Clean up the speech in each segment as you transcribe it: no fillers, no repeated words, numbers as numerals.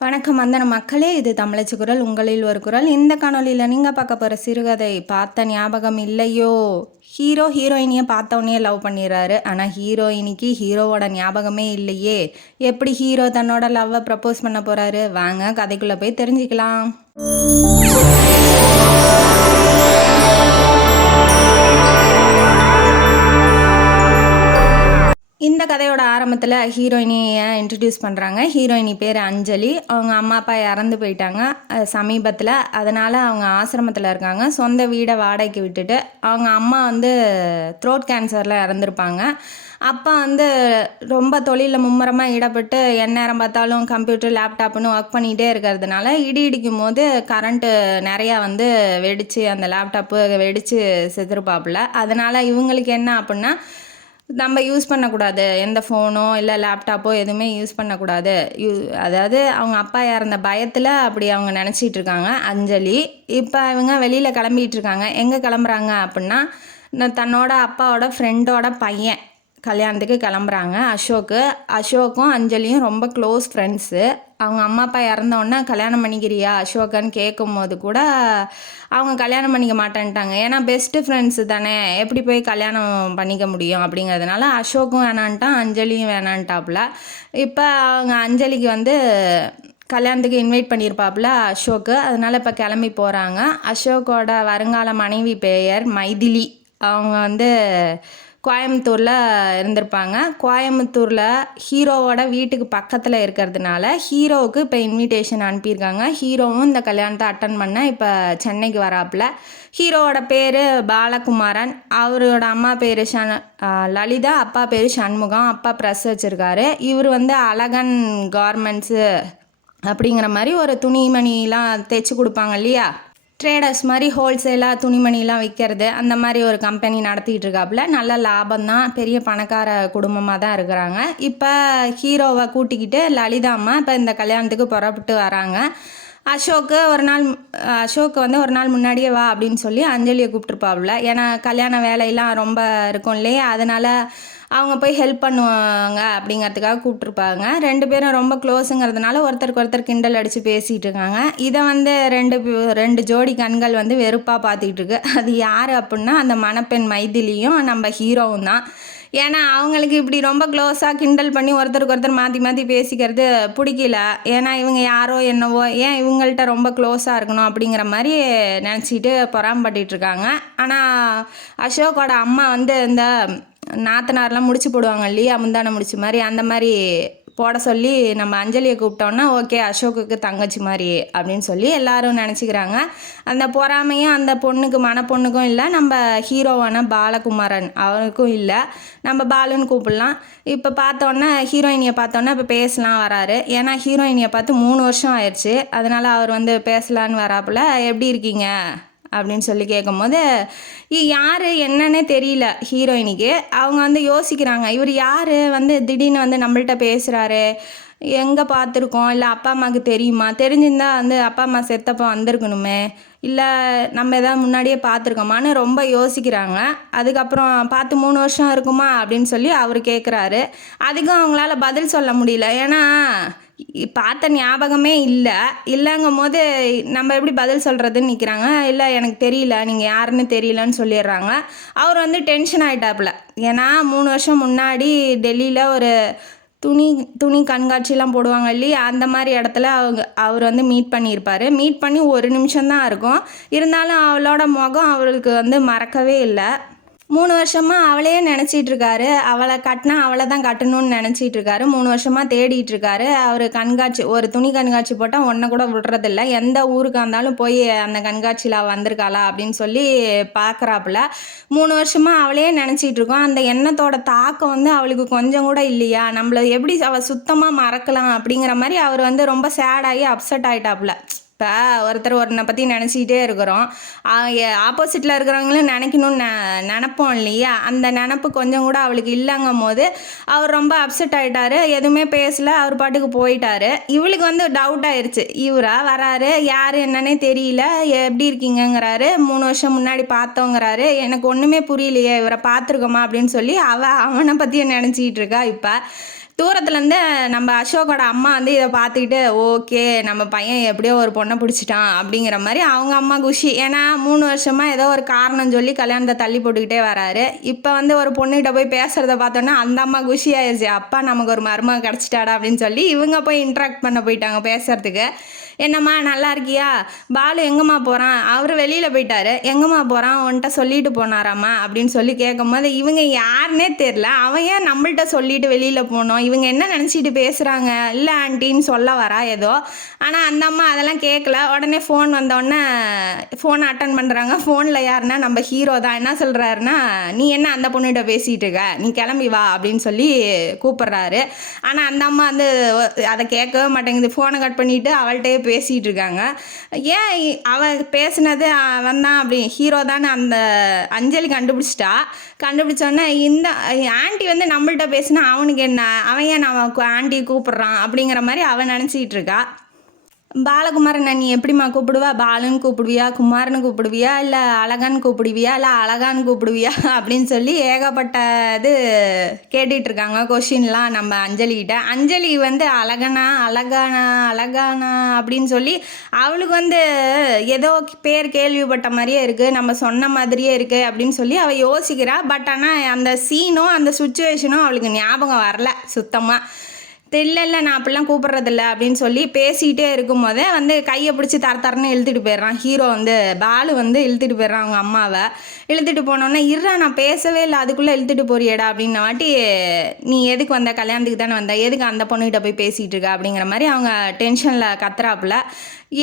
வணக்கம் வந்தன மக்களே, இது தமிழச்சி குரல், உங்களில் ஒரு குரல். இந்த காணொலியில் நீங்கள் பார்க்க போகிற சிறுகதை பார்த்த ஞாபகம் இல்லையோ. ஹீரோயினியை பார்த்தவொடனே லவ் பண்ணிடுறாரு. ஆனால் ஹீரோயினிக்கு ஹீரோவோட ஞாபகமே இல்லையே. எப்படி ஹீரோ தன்னோட லவ்வை ப்ரப்போஸ் பண்ண போகிறாரு? வாங்க கதைக்குள்ளே போய் தெரிஞ்சுக்கலாம். இந்த கதையோட ஆரம்பத்தில் ஹீரோயினியை இன்ட்ரடியூஸ் பண்ணுறாங்க. ஹீரோயினி பேர் அஞ்சலி. அவங்க அம்மா அப்பா இறந்து போயிட்டாங்க சமீபத்தில். அதனால் அவங்க ஆசிரமத்தில் இருக்காங்க. சொந்த வீடை வாடகைக்கு விட்டுட்டு. அவங்க அம்மா த்ரோட் கேன்சரில் இறந்துருப்பாங்க. அப்பா ரொம்ப தொழிலில் மும்முரமாக ஈடுபட்டு எந்நேரம் பார்த்தாலும் கம்ப்யூட்டர் லேப்டாப்னு ஒர்க் பண்ணிகிட்டே இருக்கிறதுனால இடிக்கும் போது கரண்ட்டு நிறையா வெடித்து அந்த லேப்டாப்பு வெடித்து செத்துருப்பாப்புல. அதனால் இவங்களுக்கு என்ன அப்படின்னா, நம்ம யூஸ் பண்ணக்கூடாது, எந்த ஃபோனோ இல்லை லேப்டாப்போ எதுவுமே யூஸ் பண்ணக்கூடாது. அதாவது அவங்க அப்பா இறந்த பயத்தில் அப்படி அவங்க நினச்சிட்டு இருக்காங்க அஞ்சலி. இப்போ இவங்க வெளியில் கிளம்பிகிட்டு இருக்காங்க. எங்கே கிளம்புறாங்க அப்படின்னா, தன்னோட அப்பாவோட ஃப்ரெண்டோட பையன் கல்யாணத்துக்கு கிளம்புறாங்க. அசோக்கும் அஞ்சலியும் ரொம்ப க்ளோஸ் ஃப்ரெண்ட்ஸு. அவங்க அம்மா அப்பா இறந்தோடனே கல்யாணம் பண்ணிக்கிறியா அசோகன்னு கேட்கும் போது கூட அவங்க கல்யாணம் பண்ணிக்க மாட்டேன்ட்டாங்க. ஏன்னா பெஸ்ட்டு ஃப்ரெண்ட்ஸு தானே, எப்படி போய் கல்யாணம் பண்ணிக்க முடியும் அப்படிங்கிறதுனால அசோக்கும் வேணான்ட்டான், அஞ்சலியும் வேணான்ட்டாப்புல. இப்போ அவங்க அஞ்சலிக்கு கல்யாணத்துக்கு இன்வைட் பண்ணியிருப்பாப்புல அசோக்கு. அதனால் இப்போ கிளம்பி போகிறாங்க. அசோக்கோட வருங்கால மனைவி பெயர் மைதிலி. அவங்க கோயம்புத்தூரில் இருந்திருப்பாங்க. கோயம்புத்தூரில் ஹீரோவோட வீட்டுக்கு பக்கத்தில் இருக்கிறதுனால ஹீரோவுக்கு இப்போ இன்விடேஷன் அனுப்பியிருக்காங்க. ஹீரோவும் இந்த கல்யாணத்தை அட்டன் பண்ண இப்போ சென்னைக்கு வராப்புல. ஹீரோவோட பேர் பாலகுமாரன். அவரோட அம்மா பேர் லலிதா, அப்பா பேர் சண்முகம். அப்பா ப்ரெஸ் வச்சுருக்காரு. இவர் அழகன் கார்மெண்ட்ஸு அப்படிங்கிற மாதிரி ஒரு துணிமணிலாம் தைச்சி கொடுப்பாங்க இல்லையா, ட்ரேடர்ஸ் மாதிரி ஹோல்சேலாக துணிமணிலாம் விற்கிறது, அந்த மாதிரி ஒரு கம்பெனி நடத்திக்கிட்டு இருக்காப்புல. நல்ல லாபம் தான், பெரிய பணக்கார குடும்பமாக தான் இருக்கிறாங்க. இப்போ ஹீரோவை கூட்டிக்கிட்டு லலிதா அம்மா இப்போ இந்த கல்யாணத்துக்கு புறப்பட்டு வராங்க. அசோக்கு ஒரு நாள் முன்னாடியே வா அப்படின்னு சொல்லி அஞ்சலியை கூப்பிட்ருப்பாப்புல. ஏன்னா கல்யாண வேலையெல்லாம் ரொம்ப இருக்கும் இல்லையா, அதனால் அவங்க போய் ஹெல்ப் பண்ணுவாங்க அப்படிங்கிறதுக்காக கூப்பிட்ருப்பாங்க. ரெண்டு பேரும் ரொம்ப க்ளோஸுங்கிறதுனால ஒருத்தருக்கு ஒருத்தர் கிண்டல் அடித்து பேசிகிட்டு இருக்காங்க. இதை ரெண்டு ஜோடி கண்கள் வெறுப்பாக பார்த்துக்கிட்டு இருக்கு. அது யார் அப்படின்னா, அந்த மணப்பெண் மைதிலியும் நம்ம ஹீரோவும் தான். ஏன்னா அவங்களுக்கு இப்படி ரொம்ப க்ளோஸாக கிண்டல் பண்ணி ஒருத்தருக்கு ஒருத்தர் மாற்றி மாற்றி பேசிக்கிறது பிடிக்கல. ஏன்னா இவங்க யாரோ என்னவோ, ஏன் இவங்கள்ட்ட ரொம்ப க்ளோஸாக இருக்கணும் அப்படிங்கிற மாதிரி நினச்சிட்டு பொறாம்பட்டுருக்காங்க. ஆனால் அசோக்கோட அம்மா இந்த நாத்தனாரெலாம் முடிச்சு போடுவாங்க இல்லையா, முந்தானை முடிச்சு மாதிரி, அந்த மாதிரி போட சொல்லி நம்ம அஞ்சலியை கூப்பிட்டோன்னா ஓகே அசோக்குக்கு தங்கச்சி மாதிரி அப்படின்னு சொல்லி எல்லாரும் நினச்சிக்கிறாங்க. அந்த பொறாமையும் அந்த மணப்பொண்ணுக்கும் இல்லை, நம்ம ஹீரோவான பாலகுமாரன் அவருக்கும் இல்லை. நம்ம பாலுன்னு கூப்பிடலாம். இப்போ ஹீரோயினியை பார்த்தோன்னா இப்போ பேசலாம் வராரு. ஏன்னா ஹீரோயினியை பார்த்து 3 வருஷம் ஆயிடுச்சு. அதனால் அவர் பேசலான்னு வராப்புல. எப்படி இருக்கீங்க அப்படின்னு சொல்லி கேட்கும்போது யார் என்னன்னே தெரியல ஹீரோயினிக்கு. அவங்க யோசிக்கிறாங்க, இவர் யார் திடீர்னு நம்மள்கிட்ட பேசுகிறாரு, எங்கே பார்த்துருக்கோம், இல்லை அப்பா அம்மாவுக்கு தெரியுமா, தெரிஞ்சிருந்தா அப்பா அம்மா செத்தப்போ வந்திருக்கணுமே, இல்லை நம்ம எதாவது முன்னாடியே பார்த்துருக்கோமான்னு ரொம்ப யோசிக்கிறாங்க. அதுக்கப்புறம் பார்த்து 3 வருஷம் இருக்குமா அப்படின்னு சொல்லி அவர் கேட்குறாரு. அதுக்கும் அவங்களால பதில் சொல்ல முடியல. ஏன்னா பார்த்த ஞாபகமே இல்லைங்கும் போது நம்ம எப்படி பதில் சொல்கிறதுன்னு நிற்கிறாங்க. இல்லை எனக்கு தெரியல, நீங்கள் யாருன்னு தெரியலன்னு சொல்லிடுறாங்க. அவர் டென்ஷன் ஆகிட்டாப்புல. ஏன்னா 3 வருஷம் முன்னாடி டெல்லியில் ஒரு துணி கண்காட்சிலாம் போடுவாங்க இல்லையா, அந்த மாதிரி இடத்துல அவர் மீட் பண்ணியிருப்பார். மீட் பண்ணி 1 நிமிஷம்தான் இருக்கும். இருந்தாலும் அவளோட முகம் அவருக்கு மறக்கவே இல்லை. 3 வருஷமாக அவளையே நினச்சிட்டு இருக்காரு. அவளை கட்டினா அவளை தான் கட்டணும்னு நினச்சிட்டு இருக்காரு. 3 வருஷமாக தேடிட்டு இருக்காரு. அவர் ஒரு துணி கண்காட்சி போட்டால் ஒன்றை கூட விடுறதில்ல. எந்த ஊருக்கு இருந்தாலும் போய் அந்த கண்காட்சியில் வந்திருக்காளா அப்படின்னு சொல்லி பார்க்குறாப்புல. 3 வருஷமாக அவளையே நினச்சிட்டு இருக்கோம். அந்த எண்ணத்தோட தாக்கம் அவளுக்கு கொஞ்சம் கூட இல்லையா, நம்மளை எப்படி அவள் சுத்தமாக மறக்கலாம் அப்படிங்கிற மாதிரி அவர் ரொம்ப சேடாகி அப்செட் ஆகிட்டாப்புல. இப்போ ஒருத்தனை பற்றி நினச்சிக்கிட்டே இருக்கிறோம், ஆப்போசிட்டில் இருக்கிறவங்களும் நினைக்கணும்னு நினப்போம் இல்லையா, அந்த நினப்பு கொஞ்சம் கூட அவளுக்கு இல்லைங்கும் போது அவர் ரொம்ப அப்செட் ஆகிட்டார். எதுவுமே பேசலை, அவர் பாட்டுக்கு போயிட்டார். இவளுக்கு டவுட் ஆயிடுச்சு, இவரா வராரு, யார் என்னன்னே தெரியல, எப்படி இருக்கீங்கங்கிறாரு, 3 வருஷம் முன்னாடி பார்த்தோங்கிறாரு, எனக்கு ஒன்றுமே புரியலையே, இவரை பார்த்துருக்கோமா அப்படின்னு சொல்லி அவனை பற்றியே நினச்சிக்கிட்டு இருக்கா. இப்போ தூரத்துலேருந்து நம்ம அசோக்கோட அம்மா வந்து இதை பார்த்துக்கிட்டு ஓகே நம்ம பையன் எப்படியோ ஒரு பொண்ணை பிடிச்சிட்டான் அப்படிங்கிற மாதிரி அவங்க அம்மா குஷி. ஏன்னா 3 வருஷமாக ஏதோ ஒரு காரணம் சொல்லி கல்யாணத்தை தள்ளி போட்டுக்கிட்டே வராரு. இப்போ வந்து ஒரு பொண்ணுகிட்ட போய் பேசுகிறத பார்த்தோன்னா அந்த அம்மா குஷி ஆயிடுச்சு, அப்பா நமக்கு ஒரு மருமக கிடச்சிட்டாடா அப்படின்னு சொல்லி இவங்க போய் இன்ட்ராக்ட் பண்ண போயிட்டாங்க பேசுகிறதுக்கு. என்னம்மா நல்லா இருக்கியா, பாலு எங்கம்மா போகிறான், அவர் வெளியில் போயிட்டாரு, எங்கம்மா போகிறான் உன்கிட்ட சொல்லிட்டு போனாராம்மா அப்படின்னு சொல்லி கேட்கும்போது இவங்க யாருன்னே தெரில. அவன் ஏன் நம்மள்கிட்ட சொல்லிட்டு வெளியில் போனோம், இவங்க என்ன நினச்சிட்டு பேசுகிறாங்க, இல்லை ஆண்டின்னு சொல்ல வரா ஏதோ. ஆனால் அந்த அம்மா அதெல்லாம் கேட்கல. உடனே ஃபோன் வந்தோடனே ஃபோனை அட்டன் பண்ணுறாங்க. ஃபோனில் யாருன்னா நம்ம ஹீரோ தான். என்ன சொல்கிறாருன்னா, நீ என்ன அந்த பொண்ணுகிட்ட பேசிகிட்டு இருக்க, நீ கிளம்பி வா அப்படின்னு சொல்லி கூப்பிட்றாரு. ஆனால் அந்த அம்மா வந்து அதை கேட்கவே மாட்டேங்குது. ஃபோனை கட் பண்ணிவிட்டு அவள்கிட்டயே பேசிகிட்டு இருக்காங்க. ஏன் அவன் பேசுனது அவன் தான் அப்படி ஹீரோ தானே அந்த அஞ்சலி கண்டுபிடிச்சோன்னே இந்த ஆண்டி வந்து நம்மள்கிட்ட பேசினா அவனுக்கு என்ன, அவன் ஏன் நம்ம ஆண்டி கூப்பிட்றான் அப்படிங்கிற மாதிரி அவன் நினச்சிக்கிட்டு இருக்கா. பாலகுமாரனை நீ எப்படிம்மா கூப்பிடுவா, பாலுன்னு கூப்பிடுவியா, குமார்னு கூப்பிடுவியா, இல்லை அழகான்னு கூப்பிடுவியா, இல்லை அழகான்னு கூப்பிடுவியா அப்படின்னு சொல்லி ஏகப்பட்ட இது கேட்டுட்ருக்காங்க கொஷின்லாம் நம்ம அஞ்சலிகிட்ட. அஞ்சலி வந்து அழகானா அப்படின்னு சொல்லி அவளுக்கு வந்து ஏதோ பேர் கேள்விப்பட்ட மாதிரியே இருக்குது, நம்ம சொன்ன மாதிரியே இருக்குது அப்படின்னு சொல்லி அவள் யோசிக்கிறா. பட் ஆனால் அந்த சீனும் அந்த சுச்சுவேஷனும் அவளுக்கு ஞாபகம் வரல சுத்தமாக. இல்லை நான் அப்படிலாம் கூப்பிட்றதில்ல அப்படின்னு சொல்லி பேசிகிட்டே இருக்கும் போதே வந்து கையை பிடிச்சி தரன்னு இழுத்துட்டு போயிடுறான் ஹீரோ. வந்து பாலு வந்து இழுத்துட்டு போயிடுறான் அவங்க அம்மாவை. இழுத்துட்டு போனோன்னே இருறா நான் பேசவே இல்லை அதுக்குள்ளே இழுத்துட்டு போறியடா அப்படின்ன வாட்டி, நீ எதுக்கு வந்த, கல்யாணத்துக்கு தானே வந்த, எதுக்கு அந்த பொண்ணுகிட்ட போய் பேசிகிட்டு இருக்க அப்படிங்கிற மாதிரி அவங்க டென்ஷனில் கத்துறாப்புல.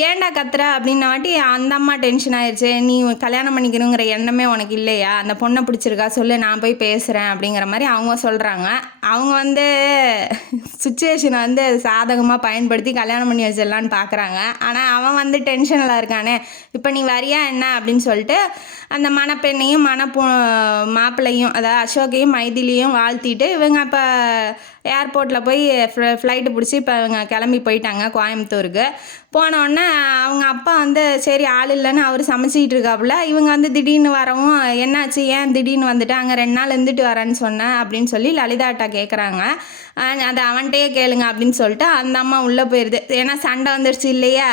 ஏன்டா கத்துற அப்படின்ன வாட்டி அந்த அம்மா டென்ஷன் ஆயிடுச்சு. நீ கல்யாணம் பண்ணிக்கணுங்கிற எண்ணமே உனக்கு இல்லையா, அந்த பொண்ணை பிடிச்சிருக்கா சொல்லு, நான் போய் பேசுகிறேன் அப்படிங்கிற மாதிரி அவங்க சொல்கிறாங்க. அவங்க வந்து சுச்சுவேஷனை வந்து சாதகமாக பயன்படுத்தி கல்யாணம் பண்ணி வச்சிடலான்னு பார்க்குறாங்க. ஆனால் அவன் வந்து டென்ஷனில் இருக்கானே, இப்போ நீ வரியா என்ன அப்படின்னு சொல்லிட்டு அந்த மணப்பெண்ணையும் மாப்பிள்ளையும் அதாவது அசோக்கையும் மைதிலியும் வாழ்த்திட்டு இவங்க இப்போ ஏர்போர்ட்டில் போய் ஃப்ளைட்டு பிடிச்சி இப்போ இவங்க கிளம்பி போயிட்டாங்க கோயம்புத்தூருக்கு. போனோடனே அவங்க அப்பா வந்து சரி ஆள் இல்லைன்னு அவர் சமைச்சிக்கிட்டு இருக்காப்புல. இவங்க வந்து திடீர்னு வரவும் என்னாச்சு, ஏன் திடீர்னு வந்துட்டு அங்கே 2 நாள் இருந்துட்டு வரேன்னு சொன்னேன் அப்படின்னு சொல்லி லலிதாட்டா கேட்குறாங்க. அதை அவன்கிட்டயே கேளுங்க அப்படின்னு சொல்லிட்டு அந்த அம்மா உள்ளே போயிடுது. ஏன்னா சண்டை வந்துடுச்சு இல்லையா.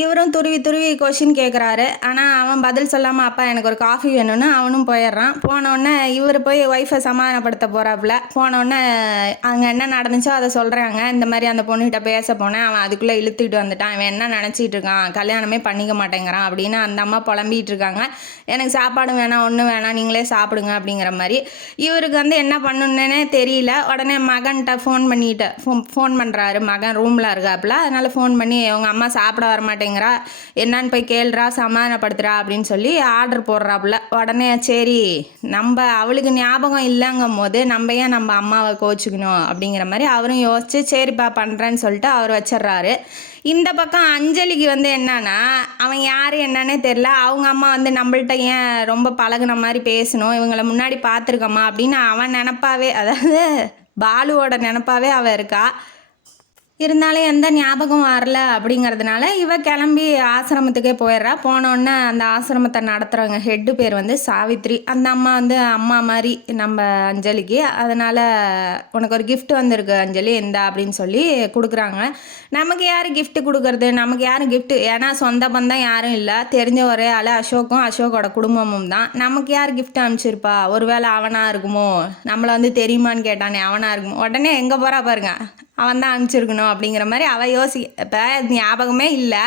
இவரும் துருவி கொஷின் கேட்குறாரு. ஆனால் அவன் பதில் சொல்லாமல் அப்பா எனக்கு ஒரு காஃபி வேணும்னு அவனும் போயிடுறான். போனோடனே இவர் போய் ஒய்ஃபை சமாதானப்படுத்த போகிறாப்புல. போனோடனே அங்கே என்ன நடந்துச்சோ அதை சொல்கிறாங்க. இந்த மாதிரி அந்த பொண்ணுகிட்ட பேச போனேன், அவன் அதுக்குள்ளே இழுத்துக்கிட்டு வந்துட்டான், அவன் என்ன நினச்சிட்டு இருக்கான், கல்யாணமே பண்ணிக்க மாட்டேங்கிறான் அப்படின்னு அந்த அம்மா புலம்பிகிட்டு இருக்காங்க. எனக்கு சாப்பாடு வேணாம், ஒன்றும் வேணாம், நீங்களே சாப்பிடுங்க அப்படிங்கிற மாதிரி. இவருக்கு வந்து என்ன பண்ணணுன்னே தெரியல. உடனே மகன்கிட்ட ஃபோன் பண்ணுறாரு. மகன் ரூமில் இருக்காப்புல. அதனால் ஃபோன் பண்ணி அவங்க அம்மா சாப்பிட வர மாட்டேங்கிறா, என்னன்னு போய் கேள்றா, சமாதானப்படுத்துறா அப்படின்னு சொல்லி ஆர்டர் போடுறாப்புல. உடனே சரி நம்ம அவளுக்கு ஞாபகம் இல்லைங்கும் போது நம்ம ஏன் நம்ம அம்மாவை கோச்சிக்கணும் அப்படிங்கிற மாதிரி அவரும் யோசிச்சு சரிப்பா பண்ணுறேன்னு சொல்லிட்டு அவர் வச்சிட்றாரு. இந்த பக்கம் அஞ்சலிக்கு வந்து என்னன்னா அவன் யார் என்னன்னே தெரில. அவங்க அம்மா வந்து நம்மள்ட்ட ஏன் ரொம்ப பழகுன மாதிரி பேசணும், இவங்களை முன்னாடி பார்த்துருக்கம்மா அப்படின்னு அவன் நினப்பாவே, அதாவது பாலுவோட நினப்பாவே அவள் இருக்கா. இருந்தாலும் எந்த ஞாபகம் வரல அப்படிங்கிறதுனால இவ கிளம்பி ஆசிரமத்துக்கே போயிடுறா. போனோடனே அந்த ஆசிரமத்தை நடத்துகிறவங்க ஹெட்டு பேர் வந்து சாவித்ரி. அந்த அம்மா வந்து அம்மா மாதிரி நம்ம அஞ்சலிக்கு. அதனால் உனக்கு ஒரு கிஃப்ட் வந்திருக்கு அஞ்சலி இந்தா அப்படின்னு சொல்லி கொடுக்குறாங்க. நமக்கு யார் கிஃப்ட் கொடுக்குறது, நமக்கு யாரும் கிஃப்ட், ஏன்னா சொந்த பந்தம் யாரும் இல்லை, தெரிஞ்ச ஒரே ஆள் அசோக்கோட குடும்பமும் தான். நமக்கு யார் கிஃப்ட் அனுப்பிச்சிருப்பா, ஒருவேளை அவனாக இருக்குமோ, நம்மளை வந்து தெரியுமான்னு கேட்டானே அவனாக இருக்குமோ, உடனே எங்கே போகிறா பாருங்க, அவன் தான் அனுப்பிச்சிருக்கணும் அப்படிங்கிற மாதிரி அவள் இப்போ ஞாபகமே இல்லை.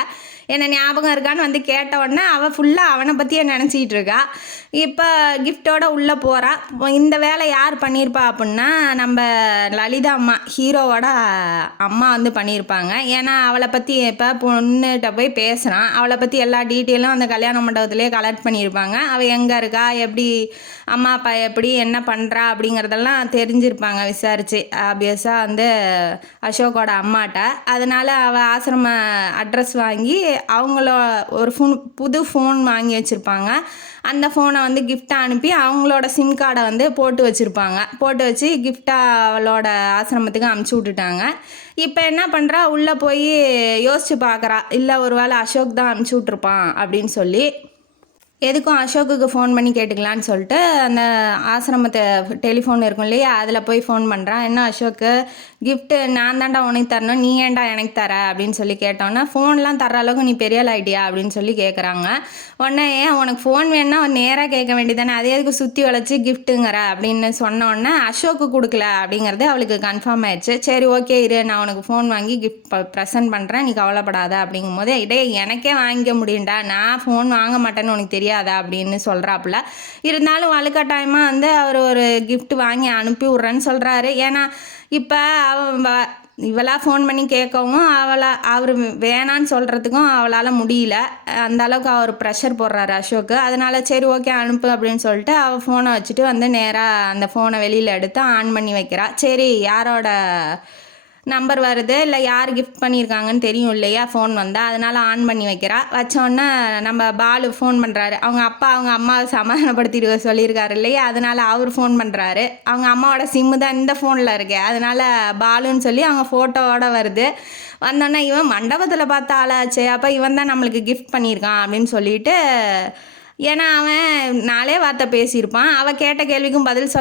என்ன ஞாபகம் இருக்கான்னு வந்து கேட்ட உடனே அவள் ஃபுல்லாக அவனை பற்றியே நினச்சிக்கிட்டு இருக்கா. இப்போ கிஃப்டோட உள்ளே போகிறா. இந்த வேலை யார் பண்ணியிருப்பா அப்படின்னா நம்ம லலிதா அம்மா, ஹீரோவோட அம்மா வந்து பண்ணியிருப்பாங்க. ஏன்னா அவளை பற்றி இப்போ பொண்ணுகிட்ட போய் பேசுகிறான், அவளை பற்றி எல்லா டீட்டெயிலும் அந்த கல்யாண மண்டபத்துலேயே கலெக்ட் பண்ணியிருப்பாங்க. அவள் எங்கே இருக்கா, எப்படி அம்மா அப்பா எப்படி என்ன பண்ணுறா அப்படிங்கிறதெல்லாம் தெரிஞ்சிருப்பாங்க விசாரித்து. ஆப்வியஸாக வந்து அசோக்கோட அம்மாட்ட. அதனால் அவள் ஆசிரம அட்ரஸ் வாங்கி அவங்கள ஒரு புது ஃபோன் வாங்கி வச்சுருப்பாங்க. அந்த ஃபோனை வந்து கிஃப்டாக அனுப்பி அவங்களோட சிம் கார்டை வந்து போட்டு வச்சுருப்பாங்க. போட்டு வச்சு கிஃப்டாக அவளோட ஆசிரமத்துக்கு அமுச்சு விட்டுட்டாங்க. இப்போ என்ன பண்ணுறா, உள்ளே போய் யோசித்து பார்க்குறா, இல்லை ஒரு வேளை அசோக் தான் அமுச்சு விட்ருப்பான் அப்படின்னு சொல்லி. எதுக்கும் அசோக்குக்கு ஃபோன் பண்ணி கேட்டுக்கலான்னு சொல்லிட்டு அந்த ஆசிரமத்தை டெலிஃபோன் இருக்கும் இல்லையா, அதில் போய் ஃபோன் பண்ணுறான். என்ன அசோக்கு, கிஃப்ட்டு நான் தான்டா உனக்கு தரணும், நீ ஏன்டா எனக்கு தர அப்படின்னு சொல்லி கேட்டோன்னா, ஃபோன்லாம் தர அளவுக்கு நீ பெரிய ஆள் ஐடியா அப்படின்னு சொல்லி கேட்குறாங்க. உடனே ஏன் உனக்கு ஃபோன் வேணுன்னா நேராக கேட்க வேண்டியதானே, அதே எதுக்கு சுற்றி வளைச்சி கிஃப்ட்டுங்கிற அப்படின்னு சொன்ன உடனே அசோக்கு கொடுக்கல அப்படிங்கிறது அவளுக்கு கன்ஃபார்ம் ஆயிடுச்சு. சரி ஓகே இரு, நான் உனக்கு ஃபோன் வாங்கி கிஃப்ட் ப்ரெசென்ட் பண்ணுறேன், நீ கவலைப்படாத அப்படிங்கும் போது, எனக்கே வாங்கிக்க முடியும்டா, நான் ஃபோன் வாங்க மாட்டேன்னு உனக்கு தெரியாதா அப்படின்னு சொல்கிறாப்புல. இருந்தாலும் வலுக்கட்டாயமாக வந்து அவர் ஒரு கிஃப்ட் வாங்கி அனுப்பி விட்றேன்னு சொல்கிறாரு. ஏன்னா இப்போ அவன் இவளா ஃபோன் பண்ணி கேட்கவும் அவர் வேணான்னு சொல்கிறதுக்கும் அவளால் முடியல. அந்த அளவுக்கு அவர் ப்ரெஷர் போடுறாரு அசோக்கு. அதனால சரி ஓகே அனுப்பு அப்படின்னு சொல்லிட்டு அவள் ஃபோனை வச்சுட்டு வந்து நேராக அந்த ஃபோனை வெளியில் எடுத்து ஆன் பண்ணி வைக்கிறா. சரி யாரோட நம்பர் வருது இல்லை யார் கிஃப்ட் பண்ணியிருக்காங்கன்னு தெரியும் இல்லையா ஃபோன் வந்தால், அதனால் ஆன் பண்ணி வைக்கிறா. வச்சோன்னே நம்ம பாலு ஃபோன் பண்ணுறாரு. அவங்க அப்பா அவங்க அம்மாவை சமாதானப்படுத்திட்டு சொல்லியிருக்காரு இல்லையா, அதனால் அவர் ஃபோன் பண்ணுறாரு. அவங்க அம்மாவோட சிம்மு தான் இந்த ஃபோனில் இருக்கு, அதனால் பாலுன்னு சொல்லி அவங்க ஃபோட்டோவோட வருது. வந்தோன்னே இவன் மண்டபத்தில் பார்த்த ஆளாச்சு, அப்போ இவன் தான் நம்மளுக்கு கிஃப்ட் பண்ணியிருக்கான் அப்படின்னு சொல்லிட்டு, ஏன்னா அவன் நாளே வார்த்தை பேசியிருப்பான், அவள் கேட்ட கேள்விக்கும் பதில்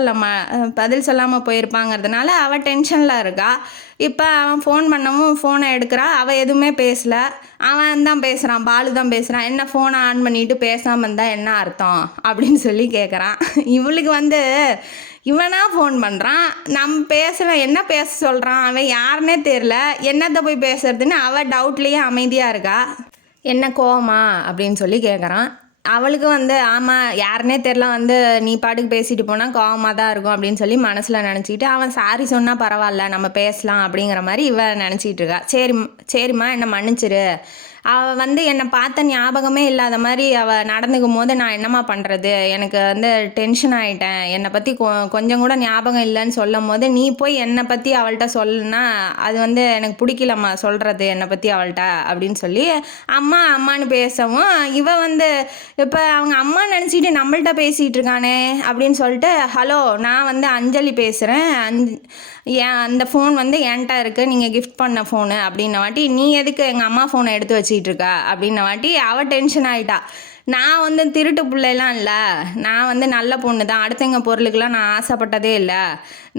சொல்லாமல் போயிருப்பாங்கிறதுனால அவள் டென்ஷனில் இருக்கா. இப்போ அவன் ஃபோன் பண்ணவும் ஃபோனை எடுக்கிறா, அவள் எதுவுமே பேசலை. அவன் தான் பேசுகிறான், பாலு தான் பேசுகிறான். என்ன ஃபோனை ஆன் பண்ணிவிட்டு பேசாமல் இருந்தால் என்ன அர்த்தம் அப்படின்னு சொல்லி கேட்குறான். இவளுக்கு வந்து இவனா ஃபோன் பண்ணுறான், நம்ம பேசுகிறோம், என்ன பேச சொல்கிறான், அவன் யாருன்னே தெரில, என்னத்தை போய் பேசுறதுன்னு அவள் டவுட்லேயே அமைதியாக இருக்கா. என்ன கோவமா அப்படின்னு சொல்லி கேட்குறான். அவளுக்கு வந்து ஆமாம் யாருன்னே தெரில, வந்து நீ பாட்டுக்கு பேசிட்டு போனால் கோவமாக தான் இருக்கும் அப்படின்னு சொல்லி மனசில் நினச்சிக்கிட்டு, அவன் சாரி சொன்னால் பரவாயில்ல நம்ம பேசலாம் அப்படிங்கிற மாதிரி இவன் நினச்சிக்கிட்டு இருக்கா. சரிம்மா என்னை மன்னிச்சிரு, அவள் வந்து என்னை பார்த்த ஞாபகமே இல்லாத மாதிரி அவள் நடந்துக்கும் போது நான் என்னம்மா பண்ணுறது, எனக்கு வந்து டென்ஷன் ஆகிட்டேன், என்னை பற்றி கொஞ்சம் கூட ஞாபகம் இல்லைன்னு சொல்லும் போது நீ போய் என்னை பற்றி அவள்கிட்ட சொல்லுன்னா அது வந்து எனக்கு பிடிக்கலம்மா சொல்கிறது என்னை பற்றி அவள்கிட்ட அப்படின்னு சொல்லி அம்மான்னு பேசவும், இவள் வந்து இப்போ அவங்க அம்மா நினச்சிட்டு நம்மள்கிட்ட பேசிகிட்டு இருக்கானே அப்படின்னு சொல்லிட்டு, ஹலோ நான் வந்து அஞ்சலி பேசுகிறேன், அந்த ஃபோன் வந்து என்கிட்ட இருக்குது, நீங்கள் கிஃப்ட் பண்ண ஃபோனு அப்படின்ன வாட்டி, நீ எதுக்கு எங்கள் அம்மா ஃபோனை எடுத்து வச்சிக்கிட்டு இருக்கா அப்படின்ன வாட்டி அவள் டென்ஷன் ஆகிட்டா. நான் வந்து திருட்டு பிள்ளைலாம் இல்லை, நான் வந்து நல்ல பொண்ணு தான், அடுத்தவங்க பொருளுக்கெல்லாம் நான் ஆசைப்பட்டதே இல்லை,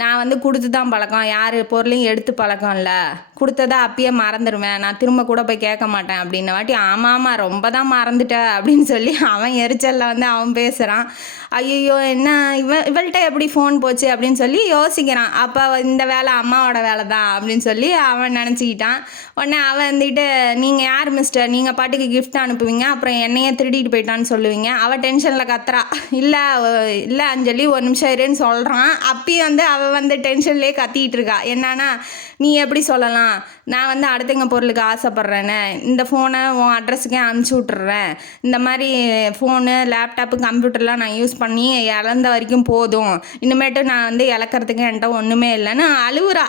நான் வந்து கொடுத்து தான் பழக்கம், யார் பொருளையும் எடுத்து பழக்கம் இல்லை, கொடுத்ததா அப்பயே மறந்துடுவேன், நான் திரும்ப கூட போய் கேட்க மாட்டேன் அப்படின்ன வாட்டி, ஆமாம் ரொம்ப தான் மறந்துட்ட அப்படின்னு சொல்லி அவன் எரிச்சலில் வந்து அவன் பேசுகிறான். ஐயோ என்ன இவள்கிட்ட எப்படி ஃபோன் போச்சு அப்படின்னு சொல்லி யோசிக்கிறான். அப்போ இந்த வேலை அம்மாவோட வேலை தான் அப்படின்னு சொல்லி அவன் நினச்சிக்கிட்டான். உடனே அவன் வந்துட்டு, நீங்கள் யார் மிஸ்டர், நீங்கள் பாட்டுக்கு கிஃப்ட் அனுப்புவீங்க, அப்புறம் என்னையே திருடிட்டு போயிட்டான்னு சொல்லுவீங்க. அவள் டென்ஷனில் கத்துறா. இல்லை அஞ்சலி ஒரு நிமிஷம் இருன்னு சொல்கிறான். அப்பயும் வந்து அவள் வந்து டென்ஷன்லேயே கத்திக்கிட்டு இருக்கா. என்னன்னா, நீ எப்படி சொல்லலாம், நான் வந்து அடுத்தவங்க பொருளுக்கு ஆசைப்பட்றேன்னு, இந்த ஃபோனை உன் அட்ரஸுக்கே அனுப்பிச்சி விட்டுறேன், இந்த மாதிரி ஃபோனு லேப்டாப்பு கம்ப்யூட்டர்லாம் நான் யூஸ் பண்ணி இழந்த வரைக்கும் போதும், இனிமேட்டு நான் வந்து இழக்கிறதுக்கு என்கிட்ட ஒன்றுமே இல்லைன்னு அழுவுறா.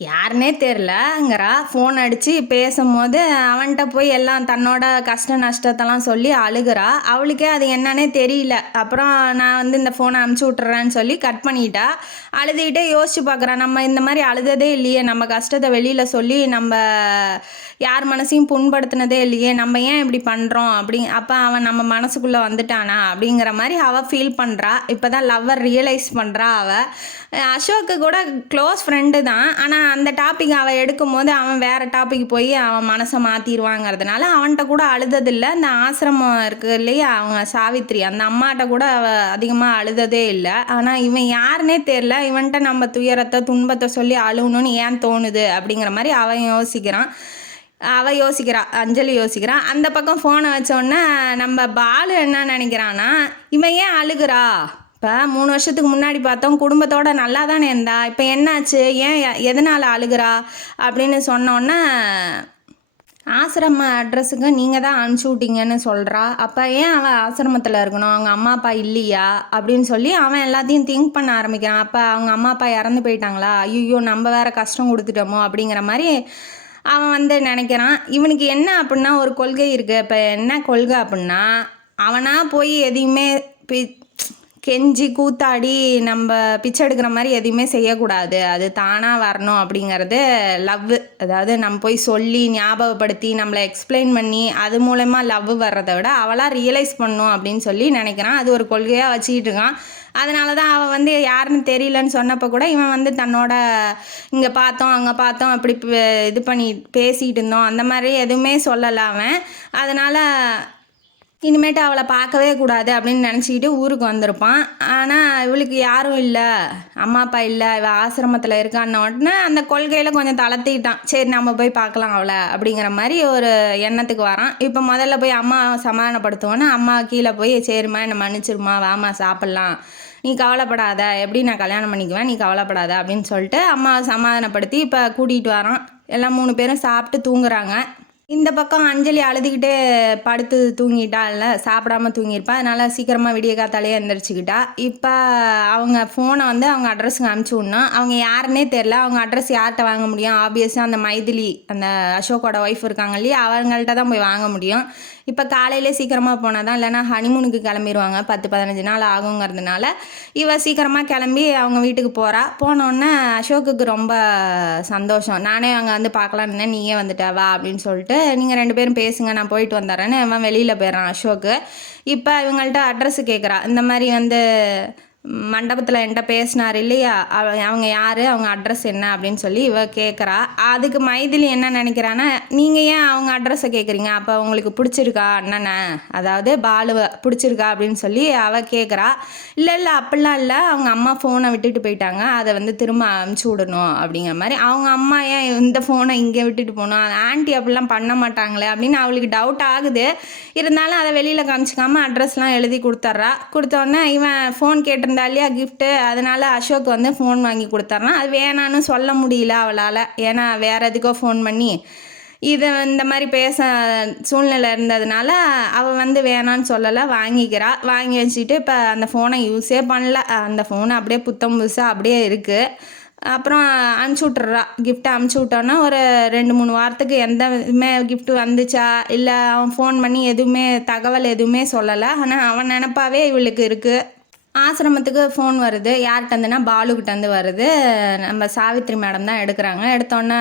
யாருன்னே தெரிலங்கிறா. ஃபோன் அடித்து பேசும்போது அவன்கிட்ட போய் எல்லாம் தன்னோட கஷ்ட நஷ்டத்தெல்லாம் சொல்லி அழுகிறா. அவளுக்கே அது என்னன்னே தெரியல. அப்புறம் நான் வந்து இந்த ஃபோனை அமுச்சு விட்டுறேன்னு சொல்லி கட் பண்ணிட்டா. அழுதுகிட்டே யோசிச்சு பார்க்குறான், நம்ம இந்த மாதிரி அழுததே இல்லையே, நம்ம கஷ்டத்தை வெளியில் சொல்லி நம்ம யார் மனசையும் புண்படுத்தினதே இல்லையே, நம்ம ஏன் இப்படி பண்ணுறோம் அப்போ அவன் நம்ம மனசுக்குள்ளே வந்துட்டானா அப்படிங்கிற மாதிரி அவள் ஃபீல் பண்ணுறா. இப்போ தான் லவ்வர் ரியலைஸ் பண்ணுறா. அவள் அசோக்கு கூட க்ளோஸ் ஃப்ரெண்டு தான், ஆனால் அந்த டாபிக் அவள் எடுக்கும் போது அவன் வேறு டாபிக் போய் அவன் மனசை மாற்றிடுவாங்கிறதுனால அவன்கிட்ட கூட அழுததில்லை. அந்த ஆசிரமம் இருக்குது இல்லையா, அவங்க சாவித்ரி, அந்த அம்மாட்ட கூட அவள் அதிகமாக அழுததே இல்லை. ஆனால் இவன் யாருன்னே தெரில, இவன்கிட்ட நம்ம துயரத்தை துன்பத்தை சொல்லி அழுகணும்னு ஏன் தோணுது அப்படிங்கிற மாதிரி அவள் யோசிக்கிறா. அஞ்சலி யோசிக்கிறான். அந்த பக்கம் ஃபோனை வச்சோடனே நம்ம பாலு என்ன நினைக்கிறான்னா, இவன் ஏன் அழுகிறா, இப்போ 3 வருஷத்துக்கு முன்னாடி பார்த்தோம் குடும்பத்தோடு நல்லா தானே இருந்தா, இப்போ என்னாச்சு, ஏன் எதனால் அழுகிறா அப்படின்னு சொன்னோன்னே, ஆசிரம அட்ரஸுக்கு நீங்கள் தான் அனுப்பிச்சி விட்டீங்கன்னு சொல்கிறா. அப்போ ஏன் அவன் ஆசிரமத்தில் இருக்கணும், அவங்க அம்மா அப்பா இல்லையா அப்படின்னு சொல்லி அவன் எல்லாத்தையும் திங்க் பண்ண ஆரம்பிக்கிறான். அப்போ அவங்க அம்மா அப்பா இறந்து போயிட்டாங்களா, ஐயோ நம்ம வேறு கஷ்டம் கொடுத்துட்டோமோ அப்படிங்கிற மாதிரி அவன் வந்து நினைக்கிறான். இவனுக்கு என்ன அப்படின்னா ஒரு கொள்கை இருக்குது. இப்போ என்ன கொள்கை அப்படின்னா, அவனாக போய் எதையுமே கெஞ்சி கூத்தாடி நம்ம பிச்சை எடுக்கிற மாதிரி எதையுமே செய்யக்கூடாது, அது தானாக வரணும் அப்படிங்கிறது லவ். அதாவது நம்ம போய் சொல்லி ஞாபகப்படுத்தி நம்மளை எக்ஸ்பிளைன் பண்ணி அது மூலமா லவ் வர்றதை விட அவளாக ரியலைஸ் பண்ணணும் அப்படின்னு சொல்லி நினைக்கிறான். அது ஒரு கொள்கையாக வச்சுக்கிட்டு இருக்கான். அதனால தான் அவன் வந்து யாருன்னு தெரியலன்னு சொன்னப்போ கூட இவன் வந்து தன்னோட இங்கே பார்த்தோம் அங்கே பார்த்தோம் அப்படி இது பண்ணி பேசிகிட்டு இருந்தோம் அந்த மாதிரி எதுவுமே சொல்லலை அவன். அதனால் இனிமேட்டு அவளை பார்க்கவே கூடாது அப்படின்னு நினச்சிக்கிட்டு ஊருக்கு வந்திருப்பான். ஆனால் இவளுக்கு யாரும் இல்லை, அம்மா அப்பா இல்லை, இவள் ஆசிரமத்தில் இருக்கான்னு உடனே அந்த கொள்கையில் கொஞ்சம் தளர்த்திக்கிட்டான். சரி நம்ம போய் பார்க்கலாம் அவளை அப்படிங்கிற மாதிரி ஒரு எண்ணத்துக்கு வரான். இப்போ முதல்ல போய் அம்மா சமாதானப்படுத்துவோன்னு அம்மா கீழே போய் சரிம்மா என்னை மன்னிச்சிருமா, வாமா சாப்பிட்லாம், நீ கவலைப்படாத, எப்படி நான் கல்யாணம் பண்ணிக்குவேன், நீ கவலைப்படாத அப்படின்னு சொல்லிட்டு அம்மாவை சமாதானப்படுத்தி இப்போ கூட்டிகிட்டு வரான். எல்லாம் 3 பேரும் சாப்பிட்டு தூங்குறாங்க. இந்த பக்கம் அஞ்சலி அழுதுகிட்டே படுத்து தூங்கிட்டா, இல்லை சாப்பிடாம தூங்கியிருப்பா. அதனால் சீக்கிரமாக விடிய காத்தாலே எந்திரிச்சிக்கிட்டா. இப்போ அவங்க ஃபோனை வந்து அவங்க அட்ரஸுக்கு அனுப்பிச்சி விடணும். அவங்க யாருன்னே தெரில. அவங்க அட்ரஸ் யார்கிட்ட வாங்க முடியும்? ஆப்வியஸாக அந்த மைதிலி, அந்த அசோக்கோட ஒய்ஃப் இருக்காங்க இல்லையா, அவங்கள்ட்ட தான் போய் வாங்க முடியும். இப்போ காலையிலே சீக்கிரமாக போனால் தான், இல்லைனா ஹனிமூனுக்கு கிளம்பிடுவாங்க, 10-15 நாள் ஆகுங்கிறதுனால இவ சீக்கிரமாக கிளம்பி அவங்க வீட்டுக்கு போகிறா. போனோடனே அசோக்குக்கு ரொம்ப சந்தோஷம். நானே அங்கே வந்து பார்க்கலான்னு, நீயே வந்துட்ட வா அப்படின்னு சொல்லிட்டு, நீங்கள் 2 பேரும் பேசுங்க, நான் போயிட்டு வந்துடுறேன்னு இவன் வெளியில் போயிடறான் அசோக்கு. இப்போ இவங்கள்ட்ட அட்ரஸ் கேட்குறா. இந்த மாதிரி வந்து மண்டபத்தில் என்கிட்ட பேசினார் இல்லையா, அவங்க யார், அவங்க அட்ரஸ் என்ன அப்படின்னு சொல்லி இவ கேட்குறா. அதுக்கு மைதிலி என்ன நினைக்கிறான்னா, நீங்கள் ஏன் அவங்க அட்ரஸை கேட்குறீங்க, அப்போ உங்களுக்கு பிடிச்சிருக்கா அண்ணனை, அதாவது பாலுவை பிடிச்சிருக்கா அப்படின்னு சொல்லி அவள் கேட்குறா. இல்லை அப்படிலாம் இல்லை, அவங்க அம்மா ஃபோனை விட்டுட்டு போயிட்டாங்க, அதை வந்து திரும்ப அனுப்பிச்சி விடணும் அப்படிங்கிற மாதிரி. அவங்க அம்மா ஏன் இந்த ஃபோனை இங்கே விட்டுட்டு போகணும், ஆன்ட்டி அப்படிலாம் பண்ண மாட்டாங்களே அப்படின்னு அவளுக்கு டவுட் ஆகுது. இருந்தாலும் அதை வெளியில் காமிச்சிக்காமல் அட்ரஸ்லாம் எழுதி கொடுத்துட்றா. கொடுத்தோடனே இவன் ஃபோன் கேட்டிருந்தா இல்லையா கிஃப்ட்டு, அதனால் அசோக் வந்து ஃபோன் வாங்கி கொடுத்துட்றான். அது வேணான்னு சொல்ல முடியல அவளால், ஏன்னா வேறு எதுக்கோ ஃபோன் பண்ணி இதை இந்த மாதிரி பேச சூழ்நிலை இருந்ததுனால அவள் வந்து வேணான்னு சொல்லலை, வாங்கிக்கிறா. வாங்கி வச்சுட்டு இப்போ அந்த ஃபோனை யூஸே பண்ணல. அந்த ஃபோனை அப்படியே புத்தம் புதுசாக அப்படியே இருக்குது. அப்புறம் அனுப்பிச்சி விட்றா. கிஃப்ட்டை அனுப்பிச்சி விட்டோன்னா ஒரு 2-3 வாரத்துக்கு எந்த இதுவுமே கிஃப்ட்டு வந்துச்சா இல்லை அவன் ஃபோன் பண்ணி எதுவுமே தகவல் எதுவுமே சொல்லலை. ஆனால் அவன் நினப்பாவே இவளுக்கு இருக்குது. ஆசிரமத்துக்கு ஃபோன் வருது. யார்கிட்டருந்துன்னா பாலுக்கிட்டேருந்து வருது. நம்ம சாவித்ரி மேடம் தான் எடுக்கிறாங்க. எடுத்தோன்னே